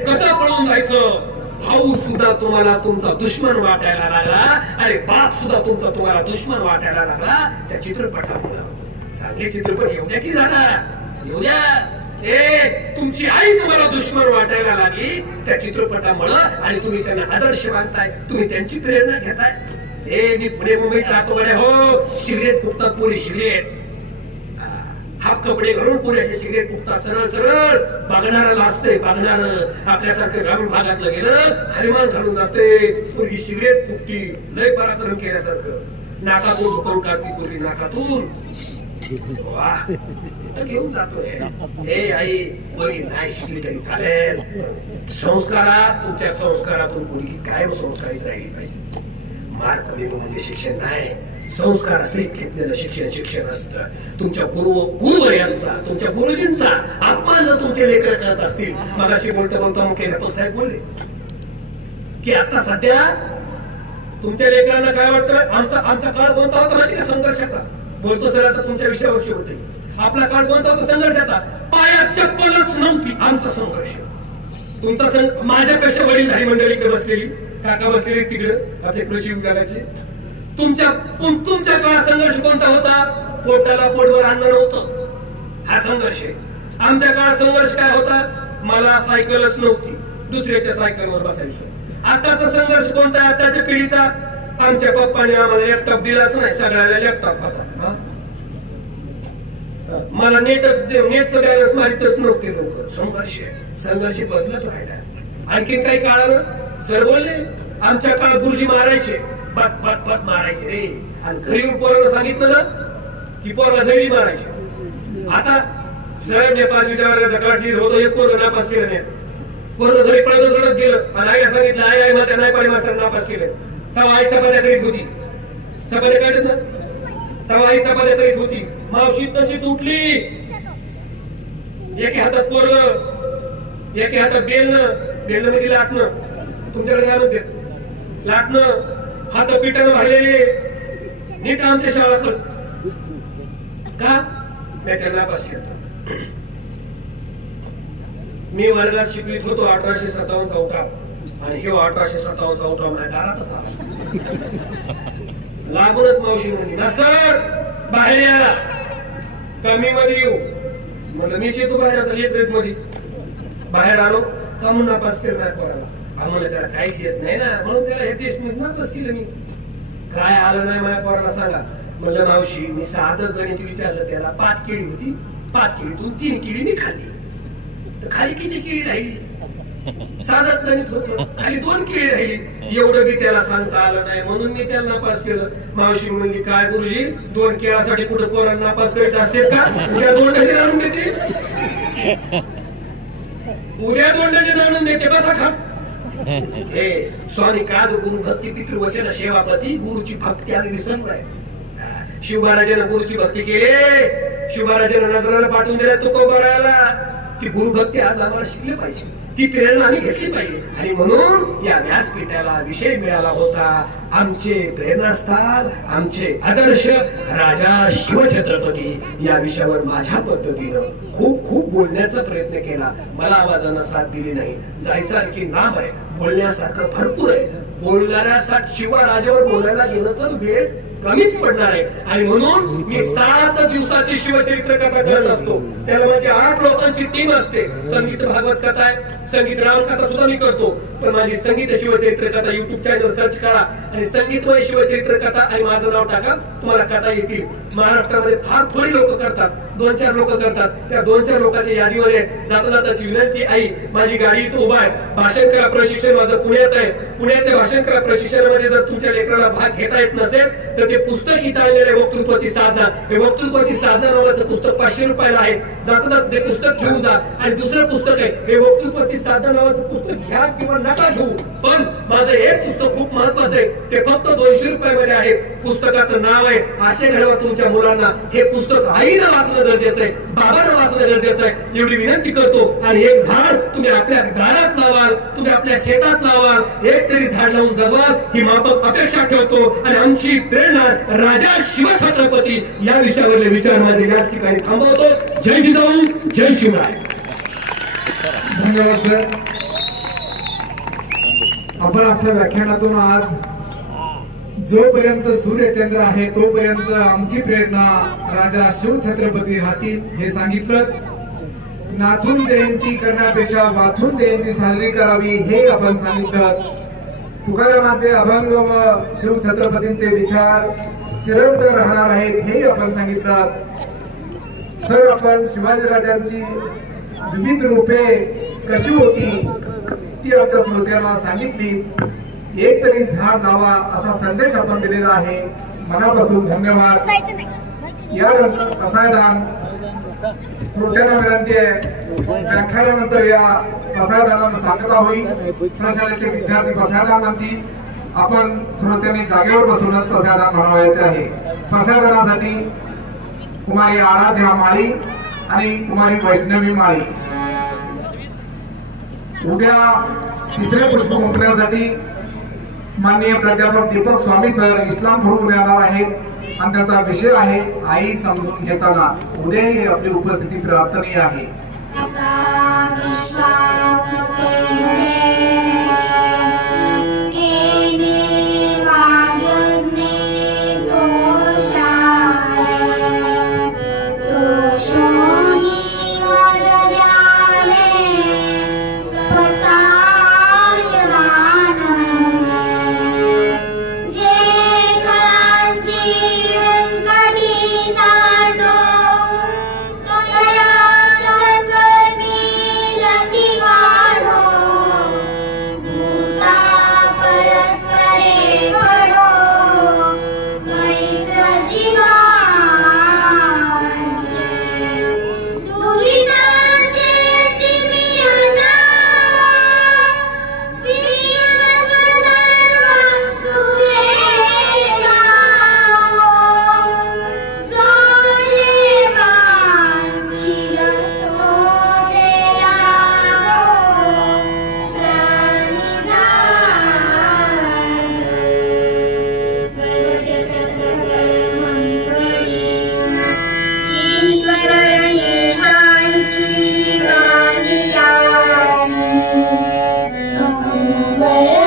कसं पळून जायचं. भाऊ सुद्धा तुम्हाला तुमचा दुश्मन वाटायला लागला, अरे बाप सुद्धा तुमचा तुम्हाला दुश्मन वाटायला लागला त्या चित्रपटामुळे. चांगले चित्रपट येऊ द्या की झाला, येऊ द्या. तुमची आई तुम्हाला दुश्मन वाटायला लागली त्या चित्रपटामुळे, आणि तुम्ही त्यांना आदर्श मानताय, तुम्ही त्यांची प्रेरणा घेताय. मी पुणे मुंबईत राहतो म्हणे, हो सिगरेट फुकतात पोरी, सिगरेट हाफ कपडे घालून पुढे असे सिगरेट फुकतात, सरळ सरळ. बघणारा असते, बघणार आपल्यासारखं ग्रामीण भागातलं गेलं हरिमान घालून जाते, पूर्वी सिगरेट फुकती, लय पराक्रम केल्यासारखं. नाकातून झोपून काढती पूर्वी, नाकातून घेऊन जातोय. आई पोरी नाही शिकली तरी चालेल, संस्कारात तुमच्या संस्कारातून पोरगी कायम संस्कारित राहिली पाहिजे. मार्क कमी म्हणजे शिक्षण नाही, संस्कार सहित घेतलेलं शिक्षण असतं. तुमच्या गुरुवर्यांचा, तुमच्या गुरुजींचा अपमान जर तुमचे लेकर करत असतील. मगाशी बोलता मुख्याध्यापक साहेब बोलले की आता सध्या तुमच्या लेकरांना काय वाटतं, आमचा काळ कोणता होता माहिती का, संघर्षाचा. बोलतो सर आता तुमच्या विषयावरची होते. आपला काळ कोणता होता, संघर्षाचा. पायात चप्पलच नव्हती, आमचा संघर्ष. तुमचा माझ्यापेक्षा वडीलधारी मंडळी इकडे बसलेली, काका बसलेली तिकडे आपले कृषी विभागाचे. तुमच्या काळात संघर्ष कोणता होता, पोटाला पोटभर अन्न नव्हतं, हा संघर्ष आहे. आमच्या काळात संघर्ष काय होता, मला सायकलच नव्हती, दुसऱ्याच्या सायकलवर बसायचो. आताचा संघर्ष कोणता, आताच्या पिढीचा, आमच्या पप्पाने आम्हाला लॅपटॉप दिलाच नाही, सगळ्याला लॅपटॉप होता. मला नेटचं बॅलन्स मारितच नव्हते लोक. संघर्ष बदलत राहिला. आणखीन काही काळानं सर बोलले, आमच्या काळात गुरुजी मारायचे, पट मारायचे रे, आणि घरी पोराला सांगितलं ना की पोराला घरी मारायचे. आता सर मी 5वीच्या वर्गात दखलाची होतो, एक पोरं नापास केलं नाही, पोरं घरी पळत रडत गेलं आणि आईला सांगितलं, आई माझ्या नाही पाडी मास्तर नापास केलं. तेव्हा आई चपात्या करीत होती, चपात्या काढत ना, तेव्हा आई चपात्या करीत होती. मावशी तशीच उठली, एके हातात पोरग, एके हातात बेलणं म्हणजे लाटणं. तुमच्याकडे काय म्हणते, लाटणं, हात पिठानं भरलेले. नीट आमच्या शाळा का मी त्यांना नापास केलं. मी वर्गात शिकवित होतो 1857चा उठाव, आणि हे 1857चा उठाव माझ्या दारातच आला. लागूनच मावशी म्हणजे ना सर बाहेर या, कमी मध्ये येऊ. म्हणलं मी येतो बाहेर, आता लेट मध्ये बाहेर आलो का म्हणून नापास केलं नाही पोराला. आम्हाला त्याला काहीच येत नाही ना, म्हणून त्याला हे टेस्ट मध्ये नापास केलं. मी काय आलं नाही माझ्या पोराला सांगा. म्हणलं मावशी मी साधं गणित विचारलं त्याला, 5 केळी होती, 5 केळीतून 3 केळी मी खाल्ली, तर खाली किती केळी राहिली, साधं गणित होतं, खाली 2 केळी राहिली. एवढं बी त्याला सांगता आलं नाही, म्हणून मी त्याला नापास केलं. मावशी म्हणली, काय गुरुजी 2 केळासाठी कुठं पोरांना नापास करीत असते का, उद्या 2 डझन आणून देते, उद्या 2 डझन आणून देते, बसा खा. हे स्वामी काज गुरु भक्ती पितृवचन सेवापती, गुरुची भक्ती आम्ही विसरलोय. शिवमहाराजांना गुरुची भक्ती केली, शिवमहाराजांना नजराला पाठवून दिल्या तुकोबाराला. ती गुरुभक्ती आज आम्हाला शिकली पाहिजे, ती प्रेरणा आम्ही घेतली पाहिजे. आणि म्हणून या व्यासपीठाला विषय मिळाला होता, आमचे प्रेरणास्थान, आमचे आदर्श राजा शिवछत्रपती. या विषयावर माझ्या पद्धतीनं खूप बोलण्याचा प्रयत्न केला, मला आवाजानं साथ दिली नाही. जायचं आणखी लांब आहे, बोलण्यासारखं भरपूर आहे. बोलणाऱ्यासाठी शिवराजावर बोलायला गेलं तर वेळ कमीच पडणार आहे. आणि म्हणून मी 7 दिवसाची शिवचरित्र कथा करत असतो. त्याला माझी 8 लोकांची टीम असते. संगीत भागवत कथा आहे, संगीत रामकथा सुद्धा मी करतो. पण माझी संगीत शिवचरित्र कथा युट्यूब चॅनल सर्च करा आणि संगीतमय शिवचरित्र कथा आणि माझं नाव टाका, तुम्हाला कथा येतील. महाराष्ट्रामध्ये फार थोडी लोक करतात, 2-4 लोक करतात. त्या 2-4 लोकांच्या यादीमध्ये जाता जाताची विनंती, आई माझी गाडी इथं उभा आहे, भाषण करा प्रशिक्षण माझं पुण्यात आहे, पुण्यातल्या भाषण करा प्रशिक्षणामध्ये जर तुमच्या लेकराला भाग घेता येत नसेल तर ते पुस्तक इथं आणलेलं आहे, वक्तृत्वाची साधना. हे वक्तृत्वाची साधना नावाचं पुस्तक 500 रुपयाला आहे. जाता ते पुस्तक घेऊन जा. आणि दुसरं पुस्तक आहे हे वक्तृत्वाची साधना नावाचं पुस्तक, घ्या किंवा नका घेऊ, पण माझं एक पुस्तक खूप महत्वाचं आहे, ते फक्त 200 रुपयामध्ये आहे. पुस्तकाचं नाव आहे आशे घडवा तुमच्या मुलांना. हे पुस्तक आईनं वाचणं गरजेचं आहे, बाबांना वाचणं गरजेचं आहे, एवढी विनंती करतो. आणि एक झाड तुम्ही आपल्या दारात लावाल, तुम्ही आपल्या शेतात लावाल, एक तरी झाड लावून जगवाल ही माफक अपेक्षा ठेवतो. आणि आमची प्रेरणा राजा शिवछत्रपती या विषयावरले विचार माझे याच ठिकाणी थांबवतो. जय जिजाऊ, जय शिवराय. धन्यवाद सर. आपण आपल्या व्याख्यानातून आज जोपर्यंत सूर्यचंद्र आहे तोपर्यंत आमची प्रेरणा राजा शिवछत्रपती राहतील हे सांगितलं. नाचून जयंती करण्यापेक्षा वाचून जयंती साजरी करावी हे आपण सांगितलं. तुकारामाचे अभंग व शिवछत्रपतींचे विचार चिरंतन राहणार आहेत हे आपण सांगितलं. सर आपण शिवाजीराजांची विविध रूपे कशी होती ती आमच्या श्रोत्यांना सांगितली. एक तरी झाड लावा असा संदेश आपण दिलेला आहे. मनापासून धन्यवाद. यानंतर पसायदान श्रोत्यांना विनंती आहे, व्याख्यानानंतर या पसायदानाला सांगता होईल. प्रशालेचे विद्यार्थी पसायदान म्हणतील. आपण श्रोत्यांनी जागेवर बसूनच पसायदान म्हणावयाचे आहे. पसायदानासाठी कुमारी आराध्या माळी आणि कुमारी वैष्णवी माळी. उद्या तिसरे पुष्प गुंफण्यासाठी माननीय प्राध्यापक दीपक स्वामी सर इस्लाम फुलवून येणार आहेत आणि त्याचा विषय आहे आई समजून घेताना. उद्याही आपली उपस्थिती प्रार्थनीय आहे. Bye.